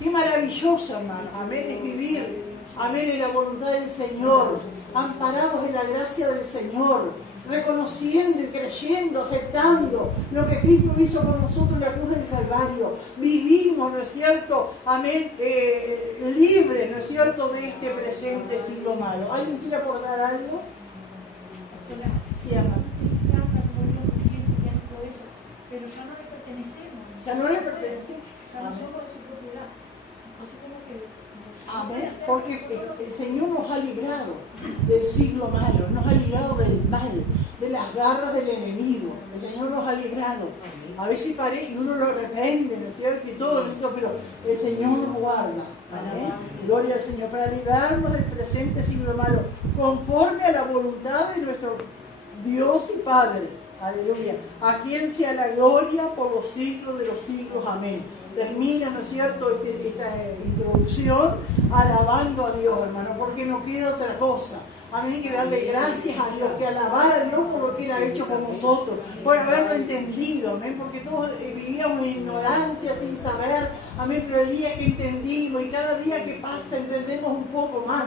Qué maravilloso, hermano, amén, es vivir, amén, en la voluntad del Señor, amparados en la gracia del Señor, reconociendo y creyendo, aceptando lo que Cristo hizo por nosotros en la cruz del Calvario. Vivimos, ¿no es cierto?, amén, libres, ¿no es cierto?, de este presente siglo malo. ¿Alguien quiere aportar algo? Sí, amén. Pero ya no le pertenecemos. Ya no le pertenecemos. Ya no somos de su propiedad. Así como que amén, porque el Señor nos ha librado del siglo malo, nos ha librado del mal, de las garras del enemigo. El Señor nos ha librado. A veces parece y uno lo reprende, ¿no es cierto?, y todo esto, pero el Señor nos guarda. Amén. Gloria al Señor, para librarnos del presente siglo malo, conforme a la voluntad de nuestro Dios y Padre. Aleluya. A quien sea la gloria por los siglos de los siglos. Amén. Termina, ¿no es cierto?, esta introducción alabando a Dios, hermano, porque no queda otra cosa. A mí hay que darle gracias a Dios, que alabar a Dios por lo que Él ha hecho con nosotros, por haberlo entendido, amén, porque todos vivíamos en ignorancia, sin saber, amén, pero el día que entendimos y cada día que pasa entendemos un poco más.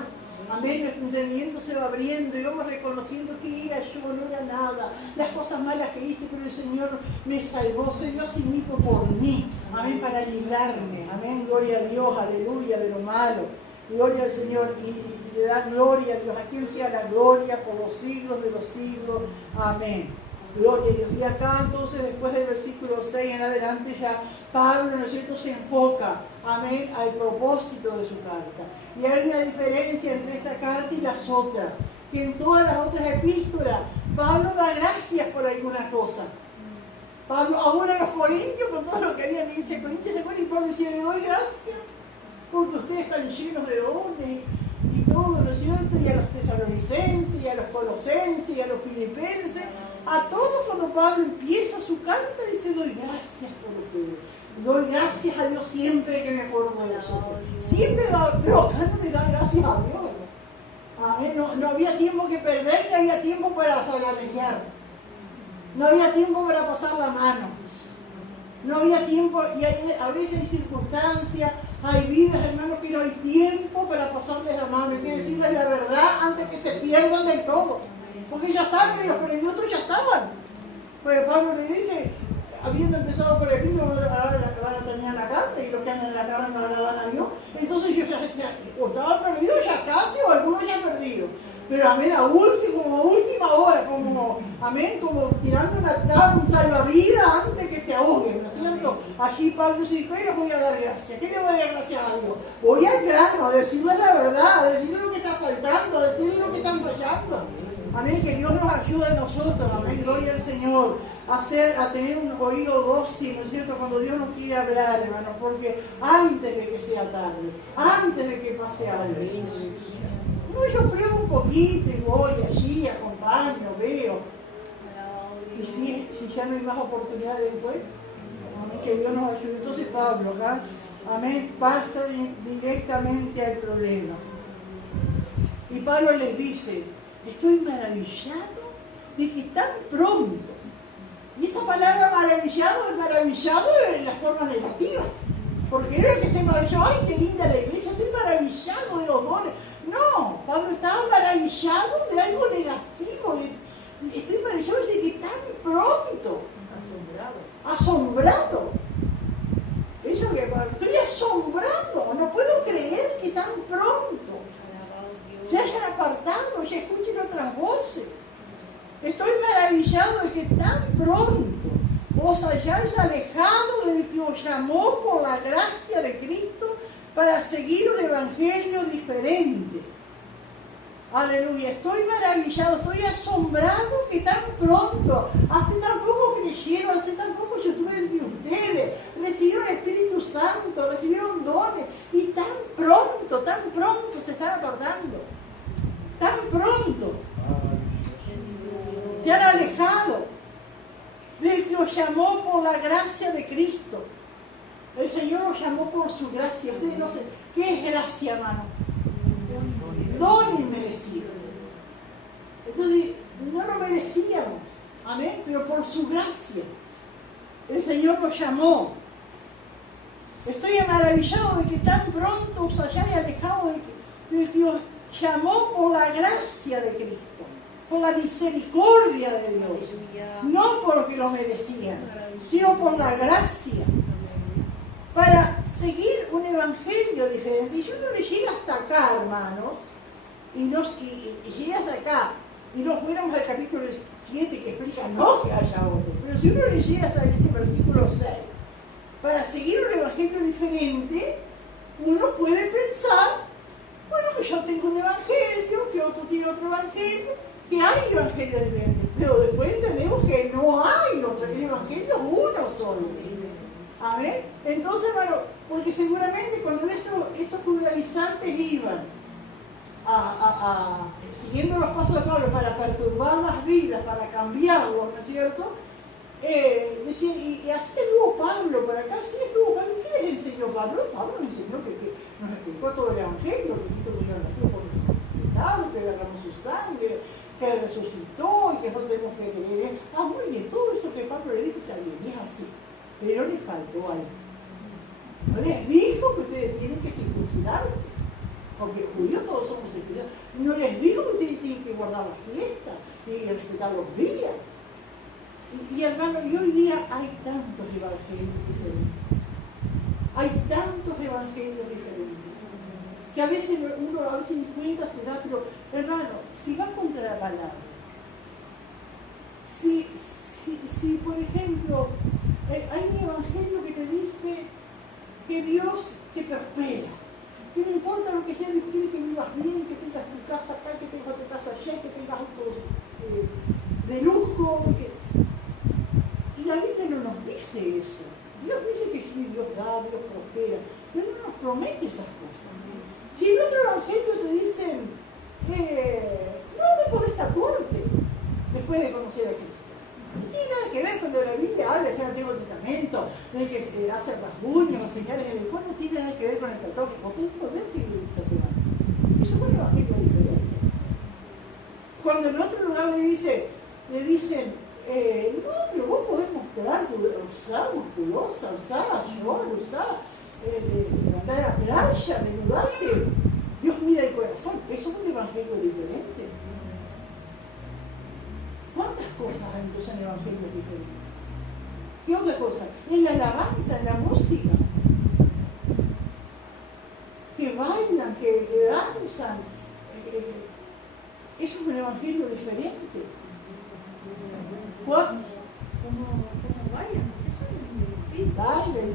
Amén, nuestro entendimiento se va abriendo y vamos reconociendo que era yo, no era nada, las cosas malas que hice, pero el Señor me salvó, se dio a sí mismo por mí, amén, para librarme, amén, gloria a Dios, aleluya, de lo malo, gloria al Señor, y le da gloria a Dios, a quien sea la gloria por los siglos de los siglos, amén. Gloria a Dios. Y acá entonces, después del versículo 6 en adelante, ya Pablo, ¿no es cierto?, se enfoca, amén, al propósito de su carta. Y hay una diferencia entre esta carta y las otras, que en todas las otras epístolas, Pablo da gracias por algunas cosas. Pablo, aún a los corintios, con todo lo que habían dicho, Corintios, y Pablo decía, le doy gracias, porque ustedes están llenos de dones y todo, ¿no es cierto?, y a los tesalonicenses, y a los colosenses, y a los filipenses, A todos cuando Pablo empieza su carta dice, doy gracias por ustedes. Doy gracias a Dios siempre que me acuerdo de vosotros. Siempre pero acá no me da gracias a Dios. Amén. No había tiempo que perder, ni había tiempo para salgamear. No había tiempo para pasar la mano. No había tiempo, y a veces hay circunstancias, hay vidas, hermanos, que no hay tiempo para pasarles la mano. Hay que decirles la verdad antes que se pierdan del todo. Porque ya están medio perdidos, ya estaban. Pues Pablo le dice, habiendo empezado por el libro, ahora van a terminar la carne, y los que andan en la carne no agradan a Dios. Entonces yo ya o estaban perdidos ya casi, o algunos ya perdidos. Pero amén, a última hora, amén, como tirando un salvavidas antes que se ahoguen, ¿no es cierto? Allí Pablo se dijo, les voy a dar gracias. ¿Qué le voy a dar gracias a Dios? Voy al grano, a decirle la verdad, a decirle lo que está faltando, a decirle lo que están fallando. Amén, que Dios nos ayude a nosotros, amén, gloria al Señor, a tener un oído dócil, ¿no es cierto?, cuando Dios nos quiere hablar, hermano, porque antes de que sea tarde, antes de que pase algo. No, yo pruebo un poquito y voy allí, acompaño, veo. Y si ya no hay más oportunidades después, amén, que Dios nos ayude. Entonces Pablo acá, amén, pasa directamente al problema. Y Pablo les dice, estoy maravillado de que tan pronto. Y esa palabra maravillado es maravillado en las formas negativas. Porque no es que se maravilló, ay, qué linda la iglesia, estoy maravillado de los dones. No, Pablo estaba maravillado de algo negativo. Estoy maravillado de que tan pronto. Asombrado. Eso que estoy asombrado. No puedo creer que tan pronto se hayan apartado, ya escuchen otras voces. Estoy maravillado de que tan pronto os hayáis alejado del que os llamó por la gracia de Cristo para seguir un evangelio diferente. Aleluya, estoy maravillado, estoy asombrado que tan pronto, hace tan poco creyeron, hace tan poco yo estuve entre ustedes, recibieron el Espíritu Santo, recibieron dones, y tan pronto se están apartando. Tan pronto te han alejado del que os llamó por la gracia de Cristo. El Señor os llamó por su gracia. Ustedes no sé, ¿qué es gracia, hermano? Don inmerecido. Entonces, no lo merecíamos, amén, pero por su gracia el Señor nos llamó. Estoy maravillado de que tan pronto os hayáis alejado del que os llamó por la gracia de Cristo, por la misericordia de Dios, no porque lo merecían, sino por la gracia, para seguir un evangelio diferente. Y si uno le llega hasta acá, hermanos, y llega hasta acá, y no fuéramos al capítulo 7 que explica no que haya otro, pero si uno le llega hasta este versículo 6, para seguir un evangelio diferente, uno puede pensar, bueno, que yo tengo un evangelio, que otro tiene otro evangelio, que hay evangelios diferentes, pero después entendemos que no hay otro, el evangelio es uno solo. Amén. Entonces, bueno, porque seguramente cuando estos judaizantes iban siguiendo los pasos de Pablo para perturbar las vidas, para cambiarlos, ¿no es cierto? Decían, y así estuvo Pablo por acá, así estuvo Pablo. ¿Qué les enseñó Pablo? Pablo nos enseñó que nos explicó todo el evangelio, que Cristo murió en la cruz por nuestros pecados, que derramó su sangre, que resucitó y que no tenemos que creer. Muy bien, todo eso que Pablo le dijo está bien, y es así. Pero les faltó algo. No les dijo que ustedes tienen que circuncidarse, porque judíos todos somos circuncidados. No les dijo que ustedes tienen que guardar las fiestas y respetar los días. Y hermano, y hoy día hay tantos evangelios diferentes. Hay tantos evangelios diferentes. Que a veces uno ni cuenta se da, pero hermano, si va contra la palabra, si por ejemplo, hay un evangelio que te dice que Dios te prospera, que no importa lo que sea, Dios quiere que vivas bien, que tengas tu casa acá, que tengas tu casa allá, que tengas autos de lujo. Y la Biblia no nos dice eso. Dios dice que si Dios da, Dios prospera, pero no nos promete esas cosas. Si en otro evangelio te dicen, no podés tatuarte después de conocer a Cristo. que ver cuando la Biblia habla ya en el Antiguo Testamento, de que se hacen rasguños o señales en el cuerpo, no tiene nada que ver con el católico. ¿Qué podés seguir eso es un evangelio diferente. Cuando en otro lugar le dicen, no, pero vos podés mostrar tu usar musculosa, usar short, usar andar a la playa, desnudarte. Dios mira el corazón, eso es un evangelio diferente. ¿Cuántas cosas hay entonces en evangelios diferentes? ¿Qué otra cosa? En la alabanza, en la música. Que bailan, que danzan. Eso es un evangelio diferente. ¿Cuál? ¿Cómo bailan? Bailan,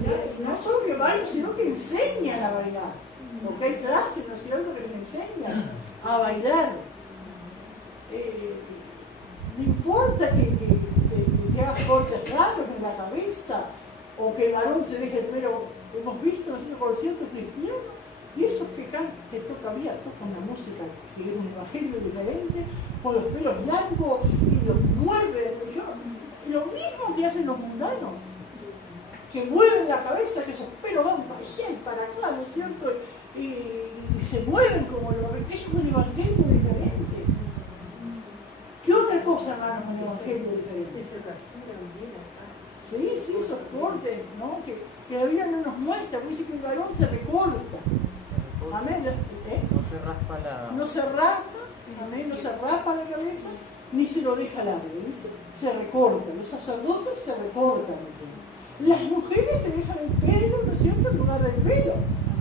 no solo que bailan, sino que enseñan a bailar. Porque hay clases, ¿no es cierto?, que les enseñan a bailar. No importa que hagas cortes raros en la cabeza o que el varón se deje el pelo. Hemos visto nosotros conciertos cristianos y esos que tocan la música, que es un evangelio diferente, con los pelos largos y los mueven. Lo mismo que hacen los mundanos, que mueven la cabeza, que esos pelos van para allá y para acá, ¿no es cierto? Y se mueven como lo que es un evangelio diferente. ¿Qué otra cosa, hermanos, un evangelio diferente? Sí, esos cortes, ¿no? Que la Biblia no nos muestra, dice que el varón se recorta. Amén. No se raspa la... No se raspa, amén, no se raspa la cabeza, ni se lo deja largo, dice, se recorta. Los sacerdotes se recortan el pelo. Las mujeres se dejan el pelo, ¿no es cierto?, en lugar del pelo.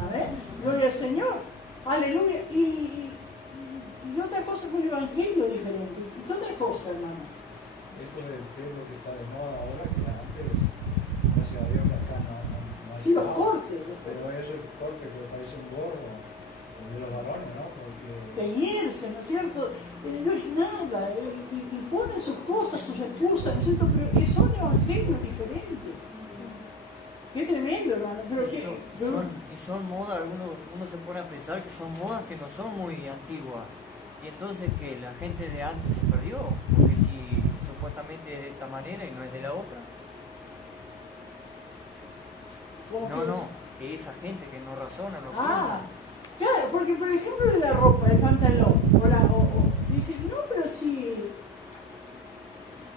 Amén. Gloria al Señor. Aleluya. Y otra cosa con el evangelio diferente. ¿Qué otra cosa, hermano? Esto del pelo que está de moda ahora, que antes, gracias a Dios que acá no hay. Sí, los cortes. Pero esos cortes que parecen gordos, de los varones, ¿no? Porque Teñirse, ¿no es cierto? No es nada. Y ponen sus cosas, sus excusas, ¿no es cierto? Pero son evangelios diferentes. Qué tremendo, hermano. Y son modas, uno se pone a pensar que son modas que no son muy antiguas. Y entonces que la gente de antes se perdió, porque si supuestamente es de esta manera y no es de la otra. No, que esa gente que no razona, no piensa. Claro, porque por ejemplo de la ropa, el pantalón, dicen, no, pero si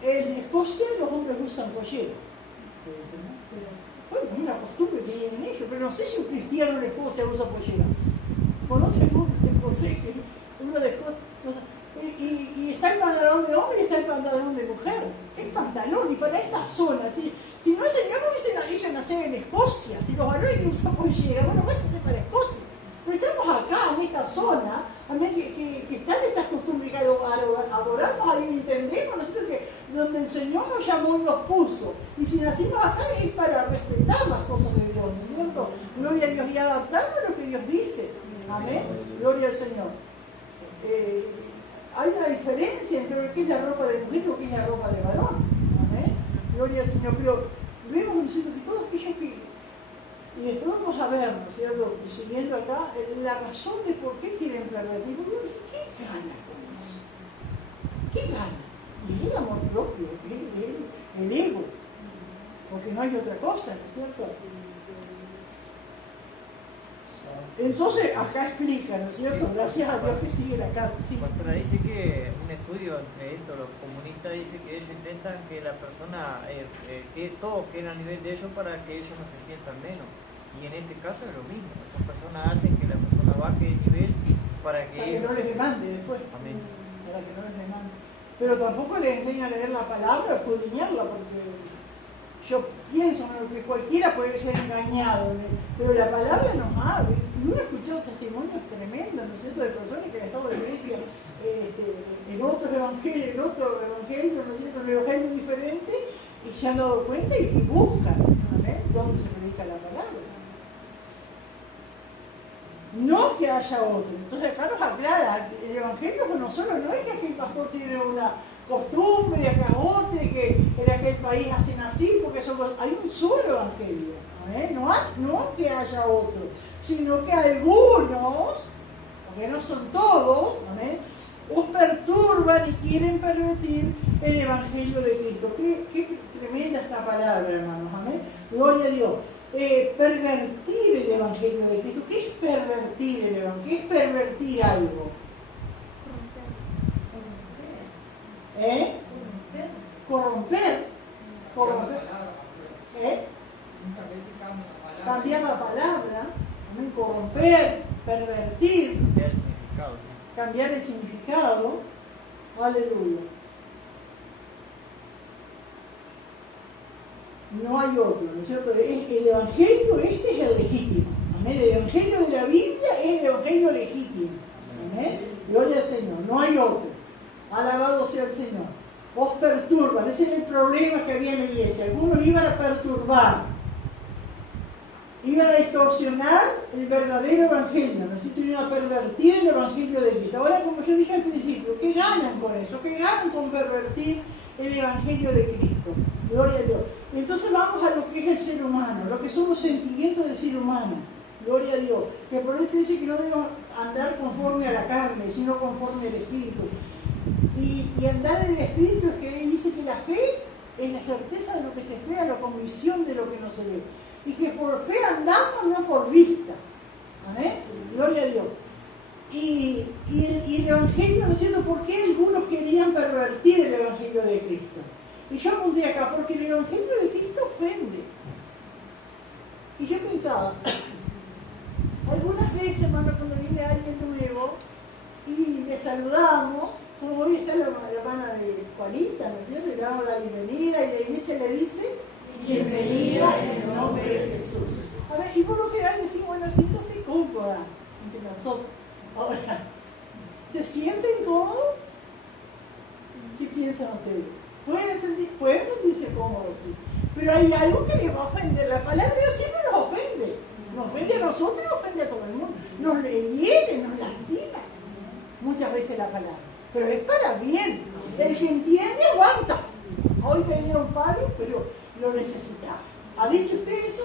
en Escocia los hombres usan pollera. Bueno, es una costumbre que tienen ellos, pero no sé si un cristiano en Escocia usa pollera. ¿Conocen un escocés que uno de Escocia? Y está el pantalón de hombre y está el pantalón de mujer. Es pantalón, y para esta zona, si no, señor, no hubiesen dicho nacer en Escocia. Si los varones que usan pollera, bueno, váyanse para Escocia. Pero estamos acá, en esta zona, que están estas costumbres que adoramos a Dios y entendemos nosotros que donde el Señor nos llamó y nos puso. Y si nacimos acá es para respetar las cosas de Dios, ¿no es cierto? Gloria a Dios y adaptarnos a lo que Dios dice. Amén. Gloria al Señor. Hay una diferencia entre lo que es la ropa de mujer y lo que es la ropa de varón. Amén. Gloria al Señor. Pero vemos, ¿no es cierto?, que todos aquellos que... Y después vamos a ver, ¿no es cierto?, siguiendo acá, la razón de por qué quieren pervertir. ¿Qué gana con eso? ¿Qué gana? Y es el amor propio, es el ego. Porque no hay otra cosa, ¿no es cierto? Entonces, acá explica, ¿no es cierto? Gracias a Dios que sigue la carta. Sí. Pastora, dice que un estudio entre estos, los comunistas, dice que ellos intentan que la persona, que todo quede a nivel de ellos para que ellos no se sientan menos. Y en este caso es lo mismo. Esas personas hacen que la persona baje de nivel para que ellos... no les demande después. Amén. Para que no les demande. Pero tampoco les enseña a leer la palabra, a escudriñarla, porque yo pienso que cualquiera puede ser engañado, pero la palabra nos habla. Y uno ha escuchado testimonios tremendos, ¿no es cierto?, de personas que han estado en la iglesia, en otros evangelios, ¿no es cierto?, en evangelios diferentes, y se han dado cuenta y buscan, ¿amén?, dónde se predica la palabra. No que haya otro. Entonces acá nos aclara, el evangelio con nosotros no es que aquel pastor tiene una costumbre, acá otro, que en aquel país hacen así, porque hay un solo evangelio, no que haya otro, sino que algunos, porque no son todos, os perturban y quieren pervertir el evangelio de Cristo. tremenda esta palabra, hermanos, amén. Gloria a Dios. Pervertir el Evangelio de Cristo. ¿Qué es pervertir el Evangelio? ¿Qué es pervertir algo? Corromper. Cambiar la palabra. Amén. Corromper, pervertir. Cambiar el significado, sí. Cambiar el significado. Aleluya. No hay otro, ¿no es cierto? El Evangelio este es el legítimo. Amén. El Evangelio de la Biblia es el Evangelio legítimo. Amén. Gloria al Señor. No hay otro. Alabado sea el Señor. Os perturban. Ese es el problema que había en la iglesia. Algunos iban a perturbar. Iban a distorsionar el verdadero Evangelio. ¿No es cierto? Iban a pervertir el Evangelio de Cristo. Ahora, como yo dije al principio, ¿qué ganan con eso? ¿Qué ganan con pervertir el Evangelio de Cristo? Gloria a Dios. Entonces vamos a lo que es el ser humano, lo que son los sentimientos del ser humano. Gloria a Dios. Que por eso dice que no debemos andar conforme a la carne, sino conforme al Espíritu. Y andar en el Espíritu es que dice que la fe es la certeza de lo que se espera, la convicción de lo que no se ve. Y que por fe andamos, no por vista. Amén. Gloria a Dios. Y el Evangelio, ¿no es cierto? ¿Por qué algunos querían pervertir el Evangelio de Cristo? Y yo apunté acá, porque el Evangelio de Cristo ofende. ¿Y qué pensaba? Algunas veces, hermano, cuando viene alguien nuevo y le saludamos, como hoy está la hermana de Juanita, ¿no entiendes? Le damos la bienvenida y la iglesia le dice, bienvenida en el nombre de Jesús. A ver, y por lo general decimos, bueno, siéntase cómoda entre nosotros. Ahora, ¿se sienten cómodos? ¿Qué piensan ustedes? Pueden sentirse cómodos, sí. Pero hay algo que les va a ofender. La palabra de Dios siempre nos ofende. Nos ofende a nosotros y nos ofende a todo el mundo. Nos hiere, nos lastima. Muchas veces la palabra. Pero es para bien. El que entiende aguanta. Hoy me dieron palo, pero lo necesitaba. ¿Ha dicho usted eso?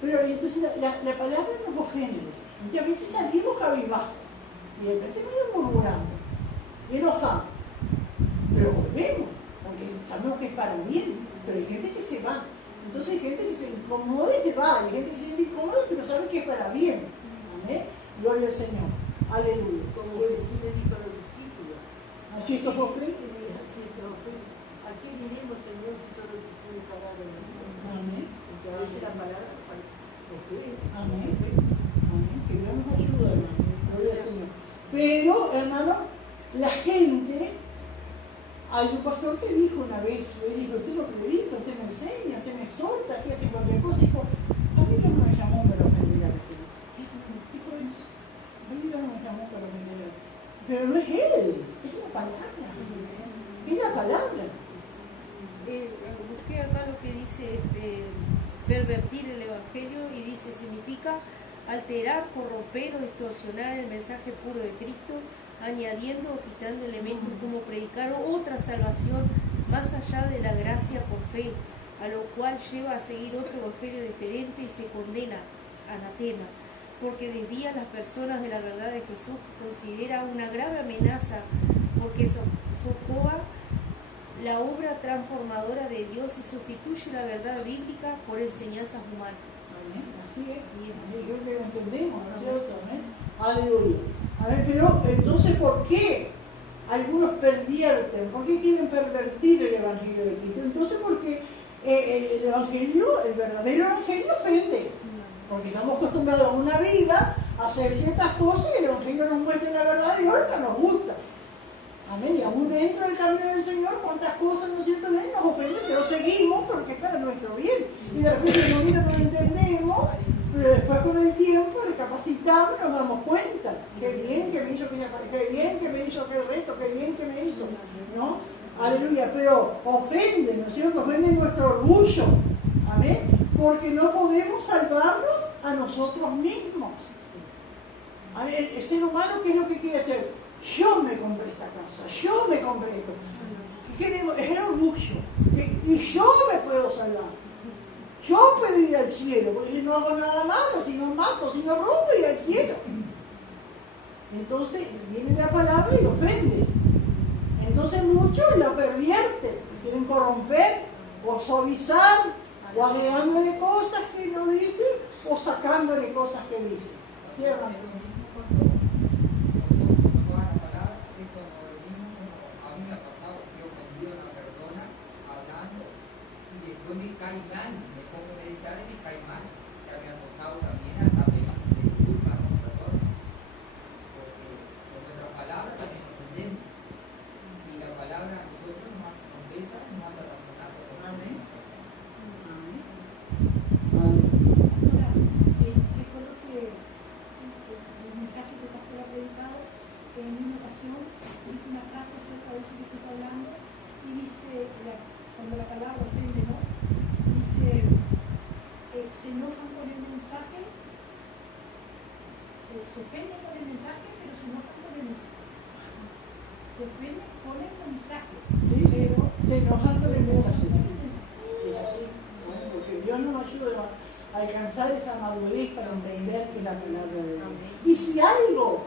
Pero entonces la palabra nos ofende. Muchas veces salimos cabizbajos y de repente medio murmurando y enojados. Pero volvemos, porque sabemos que es para bien. Pero hay gente que se va. Entonces hay gente que se incomoda y se va. Hay gente que se siente incómoda, pero sabe que es para bien. Amén. Gloria al Señor. Aleluya. Como Jesús le dijo a los discípulos. Así esto es ofende. ¿A qué diremos, Señor, si solo tú tienes palabra de Dios? Amén. Muchas veces la palabra parece ofende. Amén. Amén. Que Dios nos ayude, hermano. Gloria al Señor. Pero, hermano, la gente, hay un pastor que dijo una vez, le dijo, usted lo predica, usted me enseña, usted me exhorta, usted hace cualquier cosa, dijo, a mí Dios no me llamó para ofender a la gente. Dijo eso. A mí Dios no me llamó para ofender a la gente. Pero no es Él, es la palabra. Es la palabra. Busqué acá lo que dice pervertir el Evangelio y dice significa alterar, corromper o distorsionar el mensaje puro de Cristo, añadiendo o quitando elementos como predicar otra salvación más allá de la gracia por fe, a lo cual lleva a seguir otro evangelio diferente y se condena, anatema, porque desvía a las personas de la verdad de Jesús, que considera una grave amenaza porque socava la obra transformadora de Dios y sustituye la verdad bíblica por enseñanzas humanas. Amén. Así es. Así creo que lo entendemos, ¿no es cierto? Amén. Aleluya. A ver, pero entonces, ¿por qué algunos pervierten? ¿Por qué quieren pervertir el Evangelio de Cristo? Entonces, porque el Evangelio, el verdadero Evangelio ofende. Porque estamos acostumbrados a una vida a hacer ciertas cosas y el Evangelio nos muestra la verdad y hoy no nos gusta. Amén. Y aún dentro del camino del Señor, cuántas cosas, ¿no es cierto?, nos ofenden, pero seguimos porque es para nuestro bien. Y de repente no lo entendemos, pero después con el tiempo recapacitamos capacitamos y nos damos cuenta. Qué bien que me hizo, qué bien que me hizo aquel reto, qué bien que me hizo, ¿no? Aleluya, pero ofende, ¿no es cierto? Ofende nuestro orgullo, amén, porque no podemos salvarnos a nosotros mismos. Amén. El ser humano, ¿qué es lo que quiere hacer? Yo me compré esta cosa, yo me compré esto. ¿Qué queremos? Es el orgullo, y yo me puedo salvar. Yo puedo ir al cielo, porque si no hago nada malo, si no mato, si no robo, ir al cielo. Entonces viene la palabra y ofende. Entonces muchos la pervierten, quieren corromper, o suavizar, o agregándole cosas que no dice, o sacándole cosas que dice. ¿Sí, hermano? Me cae mal, me pongo a meditar y me cae mal. Ya me ha tocado también a pedir disculpas a los perdón, porque con nuestra palabra también ofendemos. Y la palabra a nosotros nos pesa, nos hace razonar. Amén. Sí, recuerdo que el mensaje que el pastor ha predicado, que en una sesión dice una frase acerca de eso que estoy hablando, y dice, cuando la palabra ofende, ¿no? Dice, se enojan con el mensaje, se ofenden con el mensaje, pero se enojan con el mensaje. Se ofenden con el mensaje. Sí, pero se enojan con el mensaje. con el mensaje. Es así, bueno, porque Dios nos ayuda a alcanzar esa madurez para entender que es la palabra de Dios. Y si algo,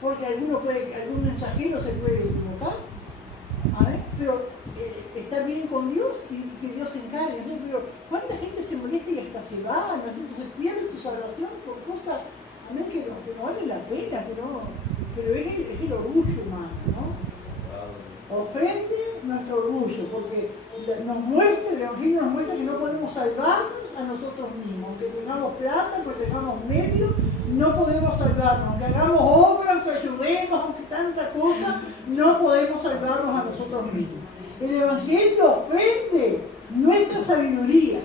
porque algún mensajero se puede equivocar, ¿vale? Pero estar bien con Dios y que Dios se encargue. Pero ¿cuánta gente se molesta y hasta se va? ¿No? Entonces pierde su salvación por cosas que no vale la pena, pero es el orgullo humano, ¿no? Ofende nuestro orgullo, porque nos muestra, el Evangelio nos muestra que no podemos salvarnos a nosotros mismos. Aunque tengamos plata, aunque tengamos medios, no podemos salvarnos. Aunque hagamos obras, aunque ayudemos, aunque tanta cosa, no podemos salvarnos a nosotros mismos. El Evangelio ofende nuestra sabiduría,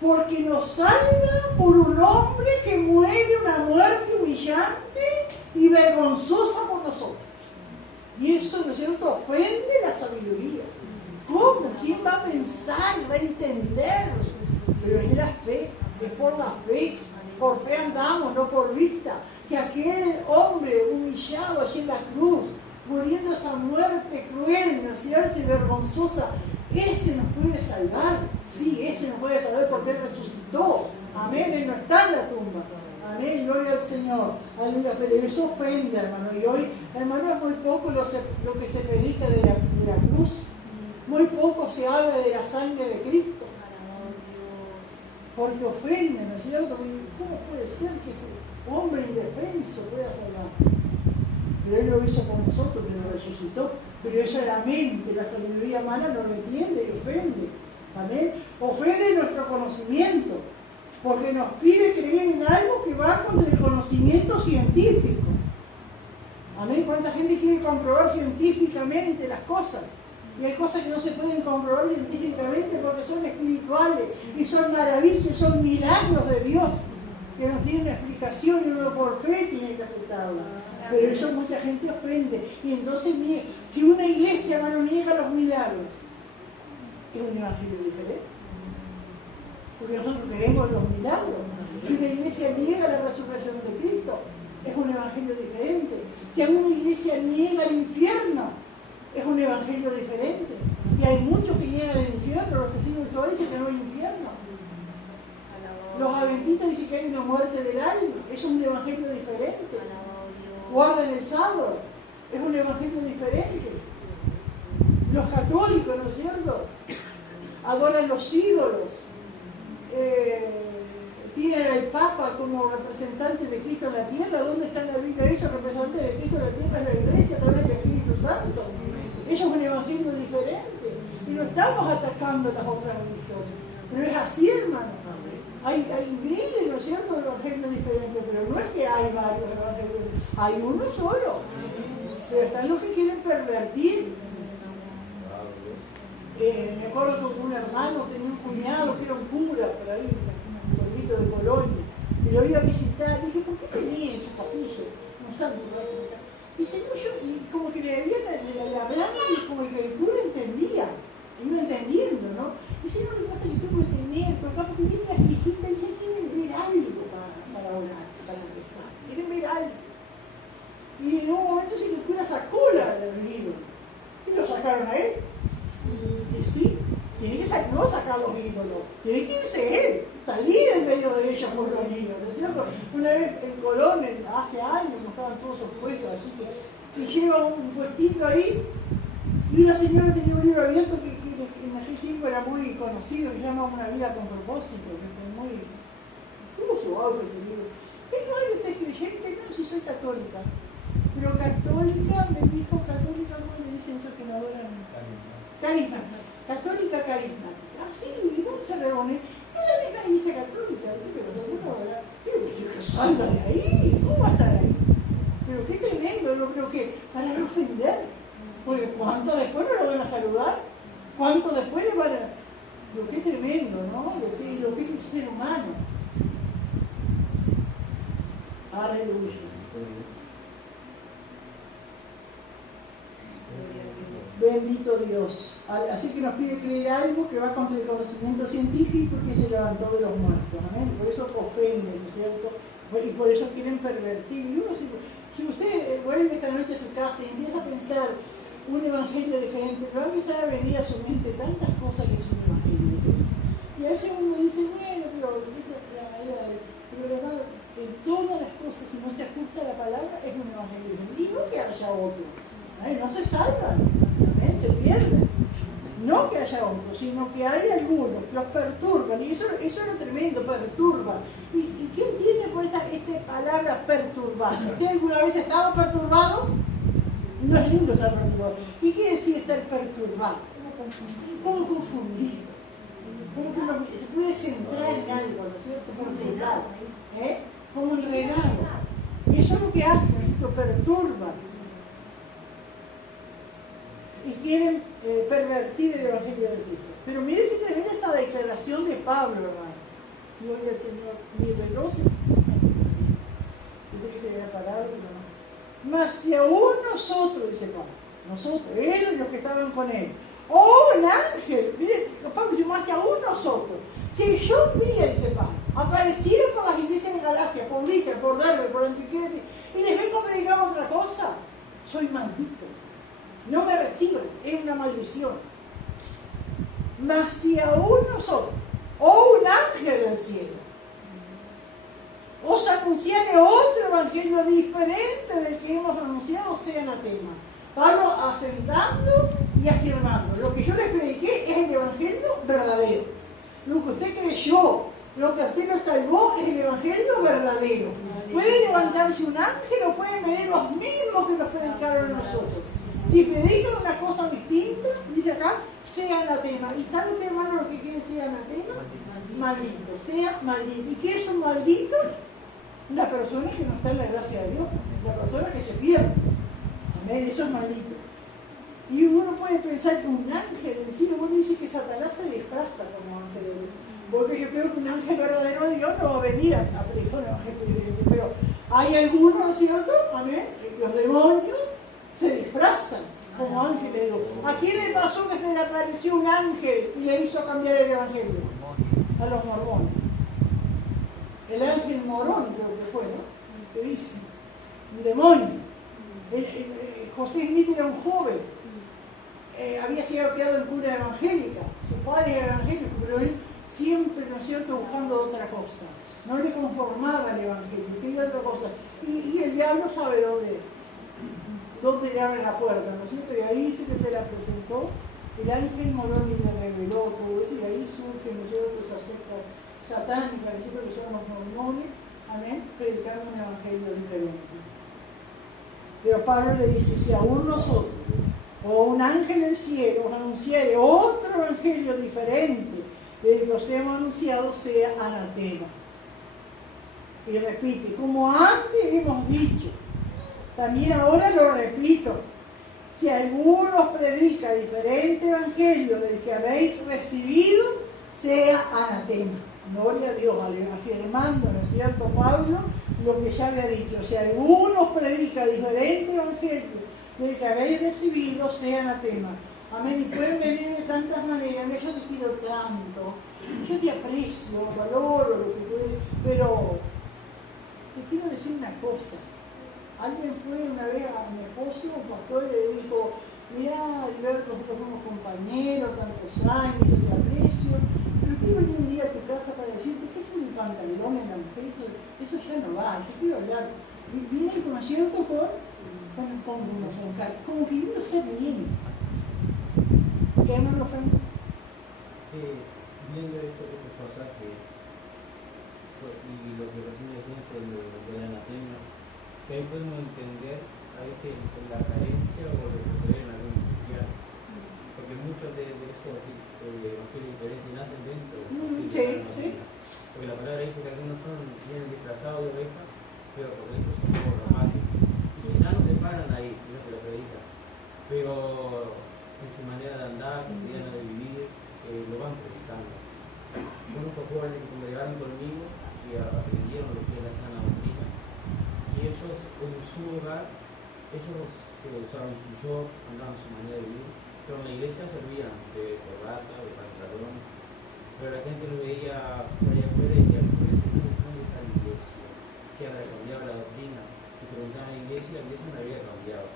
porque nos salva por un hombre que muere una muerte humillante y vergonzosa por nosotros. Y eso, ¿no es cierto?, ofende la sabiduría. ¿Cómo? ¿Quién va a pensar y va a entender? Pero es la fe, es por la fe. Por fe andamos, no por vista. Que aquel hombre humillado allí en la cruz, muriendo esa muerte cruel, ¿no es cierto?, y vergonzosa, ese nos puede salvar. Sí, ese nos puede salvar porque Él resucitó. Amén, Él no está en la tumba. Amén, gloria al Señor. Aleluya, pero eso ofende, hermano. Y hoy, hermano, es muy poco lo que se predica de la cruz. Muy poco se habla de la sangre de Cristo. Porque ofende, ¿no es cierto? ¿Cómo puede ser que ese hombre indefenso pueda salvar? Pero Él lo hizo por nosotros, que lo resucitó. Pero eso es la mente, la sabiduría humana no lo entiende y ofende. Amén. Ofende nuestro conocimiento, porque nos pide creer en algo que va contra el conocimiento científico. Amén. ¿Cuánta gente quiere comprobar científicamente las cosas? Y hay cosas que no se pueden comprobar científicamente porque son espirituales y son maravillas, son milagros de Dios que nos tienen explicación y uno por fe tiene que aceptarlo. Pero eso mucha gente ofende. Y entonces, si una iglesia, hermano, niega los milagros, es un evangelio diferente. Porque nosotros queremos los milagros. Si una iglesia niega la resurrección de Cristo, es un evangelio diferente. Si alguna iglesia niega el infierno, es un evangelio diferente. Y hay muchos que niegan el infierno. Los testigos de Jehová dicen que no hay infierno. Los adventistas dicen que hay una muerte del alma. Es un evangelio diferente. Guardan el sábado. Es un evangelio diferente. Los católicos, ¿no es cierto?, adoran los ídolos. Tienen al Papa como representante de Cristo en la tierra. ¿Dónde está la Biblia? Eso, representante de Cristo en la tierra, es la iglesia a través del Espíritu Santo. Eso es un evangelio diferente. Y no estamos atacando las otras religiones. Pero es así, hermano. Hay miles, ¿no es cierto?, de evangelios diferentes, pero no es que hay varios evangelios. Hay uno solo. Pero están los que quieren pervertir. Me acuerdo que un hermano tenía un cuñado que era un cura por ahí, un pueblito de Colonia, y lo iba a visitar. Y dije, ¿por qué tenía hijita, ya quieren ver algo para orar, para rezar, quieren ver algo. Y en un momento si el cura sacó los ídolos. ¿Y lo sacaron a él? Y sí, tiene que no sacar los ídolos, tiene que irse él, salir en medio de ellos por los ídolos, ¿no es cierto? Una vez en Colón, hace años, estaban todos esos puestos, así que lleva un puestito ahí, y una señora tenía un libro abierto que en aquel tiempo era muy conocido, que se llama Una vida con propósito, que es muy... tuvo su auto ese libro. Y dijo, ay, ¿usted es creyente? No, si soy católica. Pero católica, me dijo, católica, ¿cómo le dicen eso que no adoran? Carismática. Católica carismática. Ah, sí, ¿y dónde se reúne? En la misma iglesia católica. Pero seguro ahora. Pero que salga de ahí, ¿cómo va a estar ahí? Pero qué tremendo, yo creo que para no ofender. Porque ¿cuánto después no lo van a saludar? ¿Cuánto después le van a...? Lo que es tremendo, ¿no? Lo que es el ser humano. Aleluya. Bendito Dios. Así que nos pide creer algo que va contra el conocimiento científico que se levantó de los muertos. Amén. Por eso ofenden, ¿no es cierto? Y por eso quieren pervertir. Y uno, si usted vuelve esta noche a su casa y empieza a pensar un evangelio diferente, va a empezar a venir a su mente tantas cosas que son evangelio diferente. Y a veces uno dice, bueno, pero hermano, en todas las cosas, si no se ajusta a la palabra, es un evangelio diferente. Y no que haya otro. No se salvan, se pierden. No que haya otros, sino que hay algunos que los perturban. Y eso es lo tremendo, perturba. ¿Y qué entiende por esta palabra perturbar? ¿Usted alguna vez ha estado perturbado? No es lindo estar perturbado. ¿Qué quiere decir estar perturbado? Como confundido. Como que uno se puede centrar en algo, ¿no es cierto? Perturbado. Como enredado. Y eso es lo que hacen, esto perturba. Y quieren pervertir el Evangelio de Cristo. Pero miren qué tremenda esta declaración de Pablo, hermano. Gloria al Señor. Niveloso. Yo que había parado, pero no. Mas si aún nosotros, dice Pablo, nosotros, él y los que estaban con él, un ángel, miren, Pablo dice, mas si aún nosotros, si yo un día, dice Pablo, apareciera por las iglesias de Galacia, por Lica, por Derbe, por Antioquía, y les vengo a predicar otra cosa, soy maldito. No me reciben, es una maldición. Mas si aún nosotros, o un ángel del cielo, os anunciare otro evangelio diferente del que hemos anunciado, sea anatema. Pablo asentando y afirmando, lo que yo les prediqué es el evangelio verdadero. Lo que usted creyó, lo que usted nos salvó es el evangelio verdadero. Puede levantarse un ángel o pueden venir los mismos que nos predicaron nosotros. Si predican una cosa distinta, dice acá, sea anatema. ¿Y sabe usted, hermano, lo que quiere decir anatema? Maldito, sea maldito. ¿Y qué es un maldito? La persona que no está en la gracia de Dios, la persona que se pierde. Amén, eso es maldito. Y uno puede pensar que un ángel en sí, uno dice que Satanás se disfraza como ángel de Dios. Porque yo creo que un ángel verdadero de Dios no va a venir a predicar un evangelio diferente. Pero hay algunos, ¿no es cierto? Amén, los demonios se disfrazan como ángeles de Dios. ¿A quién le pasó que se le apareció un ángel y le hizo cambiar el evangelio? A los mormones. El ángel morón creo que fue, ¿no? Que dice, un demonio. José Smith era un joven. Había sido quedado en cura evangélica. Sus padres eran evangélicos, pero él siempre, ¿no es cierto?, buscando otra cosa. No le conformaba el evangelio, quería otra cosa. Y el diablo sabe dónde le abre la puerta, ¿no es cierto? Y ahí dice que se la presentó el ángel morón y le reveló todo eso, y ahí surge, ¿no es cierto?, esa secta satánica, ¿no es cierto?, que son los mormones, amén, predicando un evangelio diferente. Pero Pablo le dice, si aún nosotros, o un ángel del cielo, os anunciare otro evangelio diferente del que os hemos anunciado, sea anatema. Y repite, como antes hemos dicho, también ahora lo repito, si alguno os predica diferente evangelio del que habéis recibido, sea anatema. Gloria a Dios, afirmando, ¿no es cierto, Pablo, lo que ya había dicho. Si alguno os predica diferente evangelio del que habéis recibido, sea anatema. Amén. Y pueden venir de tantas maneras. Yo te quiero tanto. Yo te aprecio aprecio, valoro lo que puede, pero te quiero decir una cosa. Alguien fue una vez a mi esposo, un pastor, y le dijo, mirá, Alberto, nosotros somos compañeros, tantos años, yo te aprecio, pero quiero venir un día a tu casa para decirte que es un pantalón en la mujer, eso ya no va, yo quiero hablar. Viene el concierto como que uno se bien. ¿Qué no lo fue? Viendo estos pasajes y lo que recién dijiste de la anatema, que ahí podemos entender a veces la carencia o lo que se ve en algún cristiano, porque muchos de esos evangelios diferentes nacen dentro Sí. porque la palabra dice que algunos vienen disfrazados de ovejas, pero por dentro son como rapaces, y quizás no se paran ahí, no te lo predican, pero en su manera de andar, cotidiana de vivir, lo van predicando. Conozco jóvenes que congregaron conmigo y aprendieron lo que es la sana doctrina, y ellos en su hogar, ellos usaban su yo, andaban su manera de vivir, pero en la iglesia servían de corbata, de pantalón, pero la gente lo veía por allá afuera y decía, ¿dónde está la iglesia? Que había cambiado la doctrina, y preguntaban a la iglesia no había cambiado,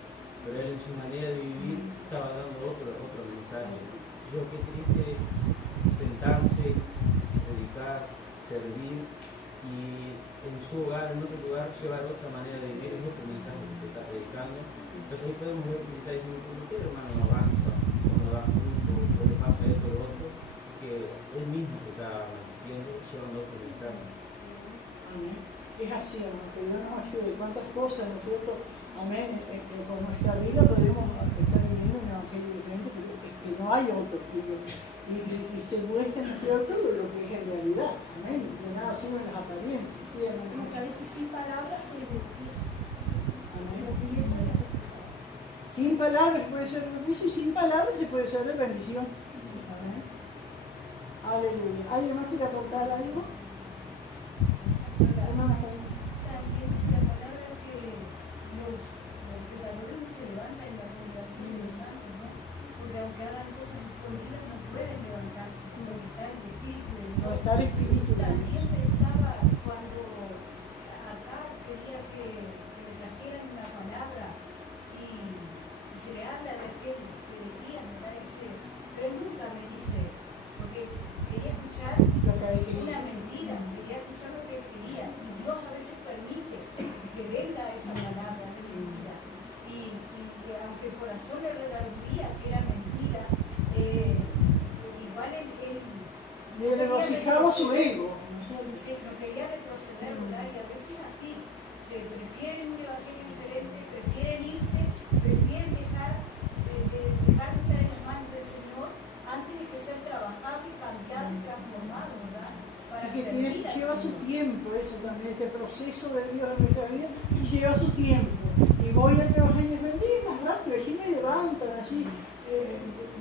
pero él en su manera de vivir estaba dando otro mensaje. Yo qué triste sentarse, predicar, servir y en su hogar, en otro lugar, llevar otra manera de vivir, es otro mensaje que se está predicando. Entonces ahí podemos ver que quizás diciendo, ¿por qué el hermano no avanza, o no va junto, o le pasa esto o lo otro? Que él mismo se está diciendo, llevando otro mensaje. Es así, hermano, que Dios nos ayude. ¿Cuántas cosas nosotros, amén, con nuestra vida podemos estar viviendo un evangelio diferente, pero es que no hay otro estilo. Y se muestra, ¿no es cierto?, lo que es en realidad. Amén. De nada sirven las apariencias. ¿Sí, amén? Porque a veces sin palabras se bautiza. Amén. Y eso es Sin palabras puede ser bautizo y sin palabras se puede ser de bendición. Amén. Aleluya. ¿Alguien más quiere aportar algo? Hermana Jaime. también dice la palabra que los pecadores no se levantan en la congregación de los santos, ¿no? Porque aunque hagan cosas escondidas no pueden levantarse, pueden estar en el espíritu de Dios. No, estar en espíritu de Dios. También pensaba cuando acá quería que le trajeran una palabra y se le habla de aquel, se le guía, ¿verdad? Dice, pregúntame, dice, porque quería escuchar Lo que hay que una decir. mentira, quería escuchar lo que él quería. Y Dios a veces permite que venga esa palabra de mentira. Y aunque el corazón le redarguía que era mentira, igual él Le regocijaba su ego. no quería retroceder, ¿verdad? Y a veces así, se prefieren un evangelio diferente, prefieren irse, prefieren dejar de estar en las manos del Señor antes de que ser trabajado y cambiado y transformado, ¿verdad? Para Y que servir al lleva su Señor. tiempo, eso también, ese proceso de Dios en nuestra vida, lleva su tiempo. Y voy a trabajar y vendí más rápido, allí me levantan, allí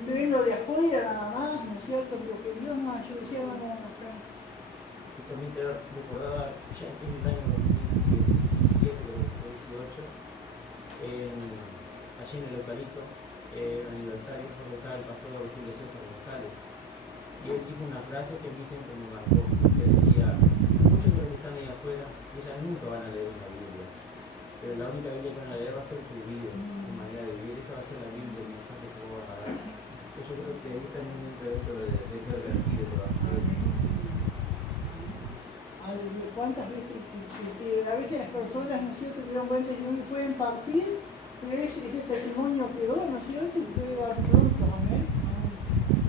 vengo de afuera nada más, ¿no es cierto? Pero que Dios nos ayude, decía, vamos a mostrar. Y también te recordaba, ya en el año 2017 o 2018, allí en el localito, el aniversario, donde estaba el pastor Julio César González. Y él dijo una frase que a mí siempre me marcó, que decía, muchos de los que están ahí afuera, quizás nunca van a leer una Biblia, pero la única Biblia que van a leer va a ser tu vida, tu manera de vivir, esa va a ser la Biblia, el mensaje que vos vas a dar. Yo creo que ahí también entra eso de pervertir el evangelio. ¿Cuántas veces? A veces las personas, ¿no es cierto?, que dan cuenta que no pueden partir, pero ese testimonio quedó, ¿no es cierto?, y puede dar frutos, amén.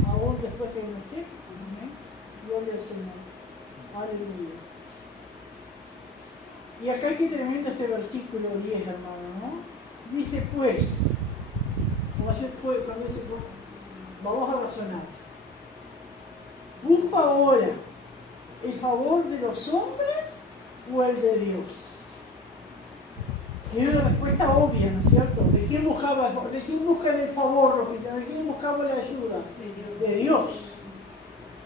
Aún después que uno esté, amén. Gloria al Señor. Aleluya. Y acá qué tremendo este versículo 10, hermano, ¿no? Dice pues, como hace pues, cuando dice pues, vamos a razonar. ¿Busco ahora el favor de los hombres o el de Dios? Tiene una respuesta obvia, ¿no es cierto? ¿De quién busca el favor? ¿De quién buscaba la ayuda? De Dios.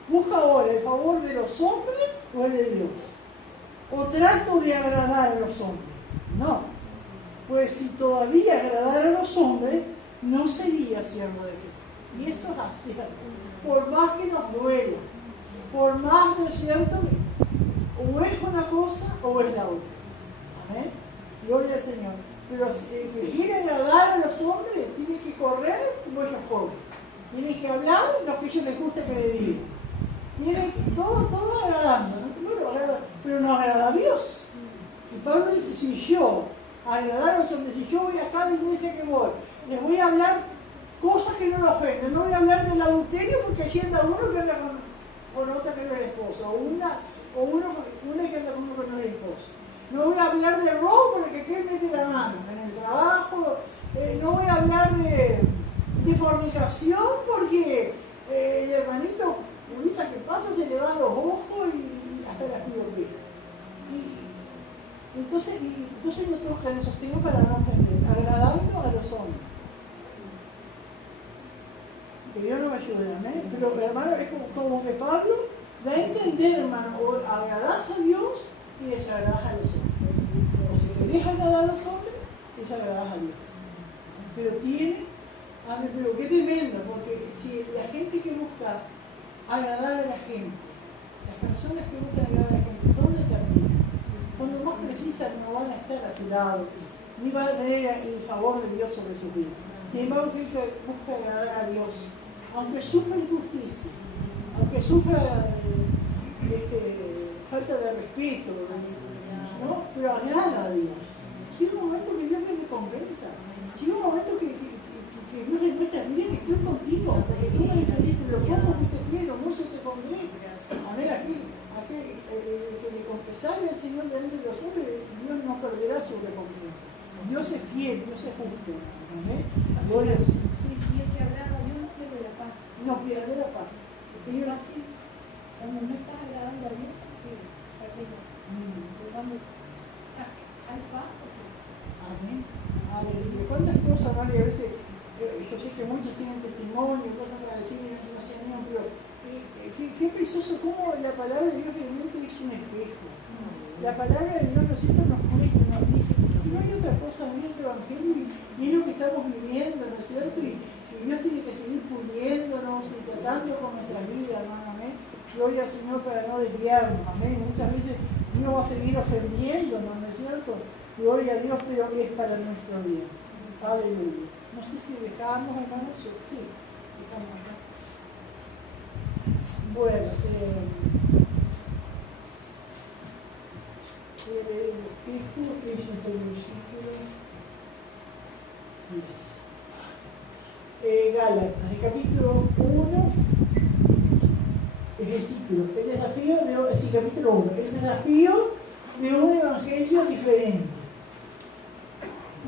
¿Busca ahora el favor de los hombres o el de Dios? ¿O trato de agradar a los hombres? No. Pues si todavía agradara a los hombres, no sería siervo de Dios. Y eso es así. Por más que nos duela, por más, ¿no es cierto? O es una cosa o es la otra. Amén. Gloria al Señor. Pero si el que quiere agradar a los hombres tiene que correr como ellos corren. Tiene que hablar lo que a ellos les gusta que le digan. Tiene todo agradando, ¿no? Pero no agrada a Dios. Y Pablo dice, si yo agradar a los hombres, si yo voy a cada iglesia que voy, les voy a hablar cosas que no lo ofenden, no voy a hablar del adulterio porque allí anda uno que anda con otra que no es la esposa, o una que anda con uno que no es el esposo. No voy a hablar de robo porque que mete la mano en el trabajo, no voy a hablar de fornicación porque el hermanito Ulisa que pasa se le van los ojos y hasta las pies. Entonces no tengo que dar sostengo para no entender, agradando a los hombres. Que Dios no me ayude, amén. Pero hermano, es como que Pablo da a entender, hermano, o agradás a Dios y desagradás a los hombres. O si querés agradar a los hombres, desagradás a Dios. Pero pero qué tremendo, porque si la gente que busca agradar a la gente, las personas que buscan agradar a la gente, ¿dónde terminan? Cuando más precisan no van a estar a su lado, ni van a tener el favor de Dios sobre su vida. Sin embargo, que busca agradar a Dios, aunque sufra injusticia, aunque sufra falta de respeto, ¿no? Pero agrada a Dios. Llega un momento que Dios le recompensa, llega un momento que Dios le muestra, mira que estoy contigo, porque tú me dijiste, lo poco que te quiero, mucho te pondré. A ver, aquí que le confesarle al Señor delante de los hombres, Dios no perderá su recompensa. Dios es fiel, Dios es justo. ¿Amén? Gloria al Señor. Sí, y el que agrada a Dios no pierde la paz. No pierde la paz. Es fácil, cuando no estás agradando a Dios, hay paz. Amén. Aleluya. ¿Cuántas cosas, vale? A veces, yo sé que muchos tienen testimonio, cosas para decir y no se animan, pero qué precioso cómo la palabra de Dios realmente es un espejo. La palabra de Dios nos muestra, nos dice que no hay otra cosa en el Evangelio y es lo que estamos viviendo, ¿no es cierto? Y Dios tiene que seguir puliéndonos y tratando con nuestras vidas, hermano, amén. Gloria al Señor para no desviarnos, amén. Muchas veces Dios va a seguir ofendiéndonos, ¿no es cierto? Gloria a Dios, pero es para nuestro bien. Aleluya. No sé si dejamos, hermanos. Sí, dejamos acá. Bueno, el espejo es el versículo 10. Gálatas, el capítulo 1, es el título, el desafío de, sí, capítulo 1, el desafío de un evangelio diferente.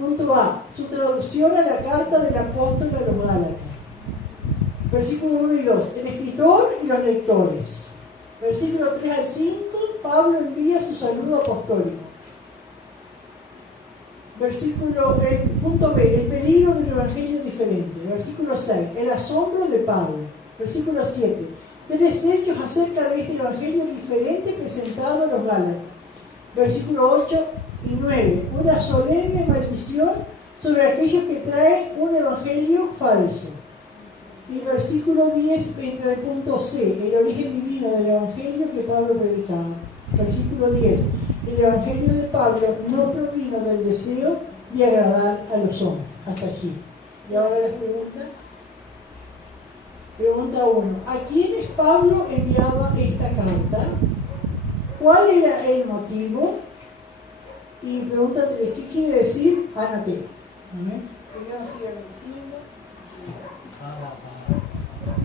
Punto A, su traducción a la carta del apóstol a los Gálatas. Versículo 1 y 2, el escritor y los lectores. Versículo 3 al 5, Pablo envía su saludo apostólico. Punto B, el peligro del evangelio diferente. Versículo 6, el asombro de Pablo. Versículo 7, 3 hechos acerca de este evangelio diferente presentado a los Gálatas. Versículo 8 y 9, una solemne maldición sobre aquellos que traen un evangelio falso. Y versículo 10 entra el punto C, el origen divino del evangelio que Pablo predicaba. Versículo 10, el evangelio de Pablo no provino del deseo de agradar a los hombres. Hasta aquí. Y ahora las preguntas. Pregunta 1, ¿a quiénes Pablo enviaba esta carta? ¿Cuál era el motivo? Y pregunta 3, ¿qué quiere decir anatema? ¿Amén? Que Dios nos siga bendiciendo.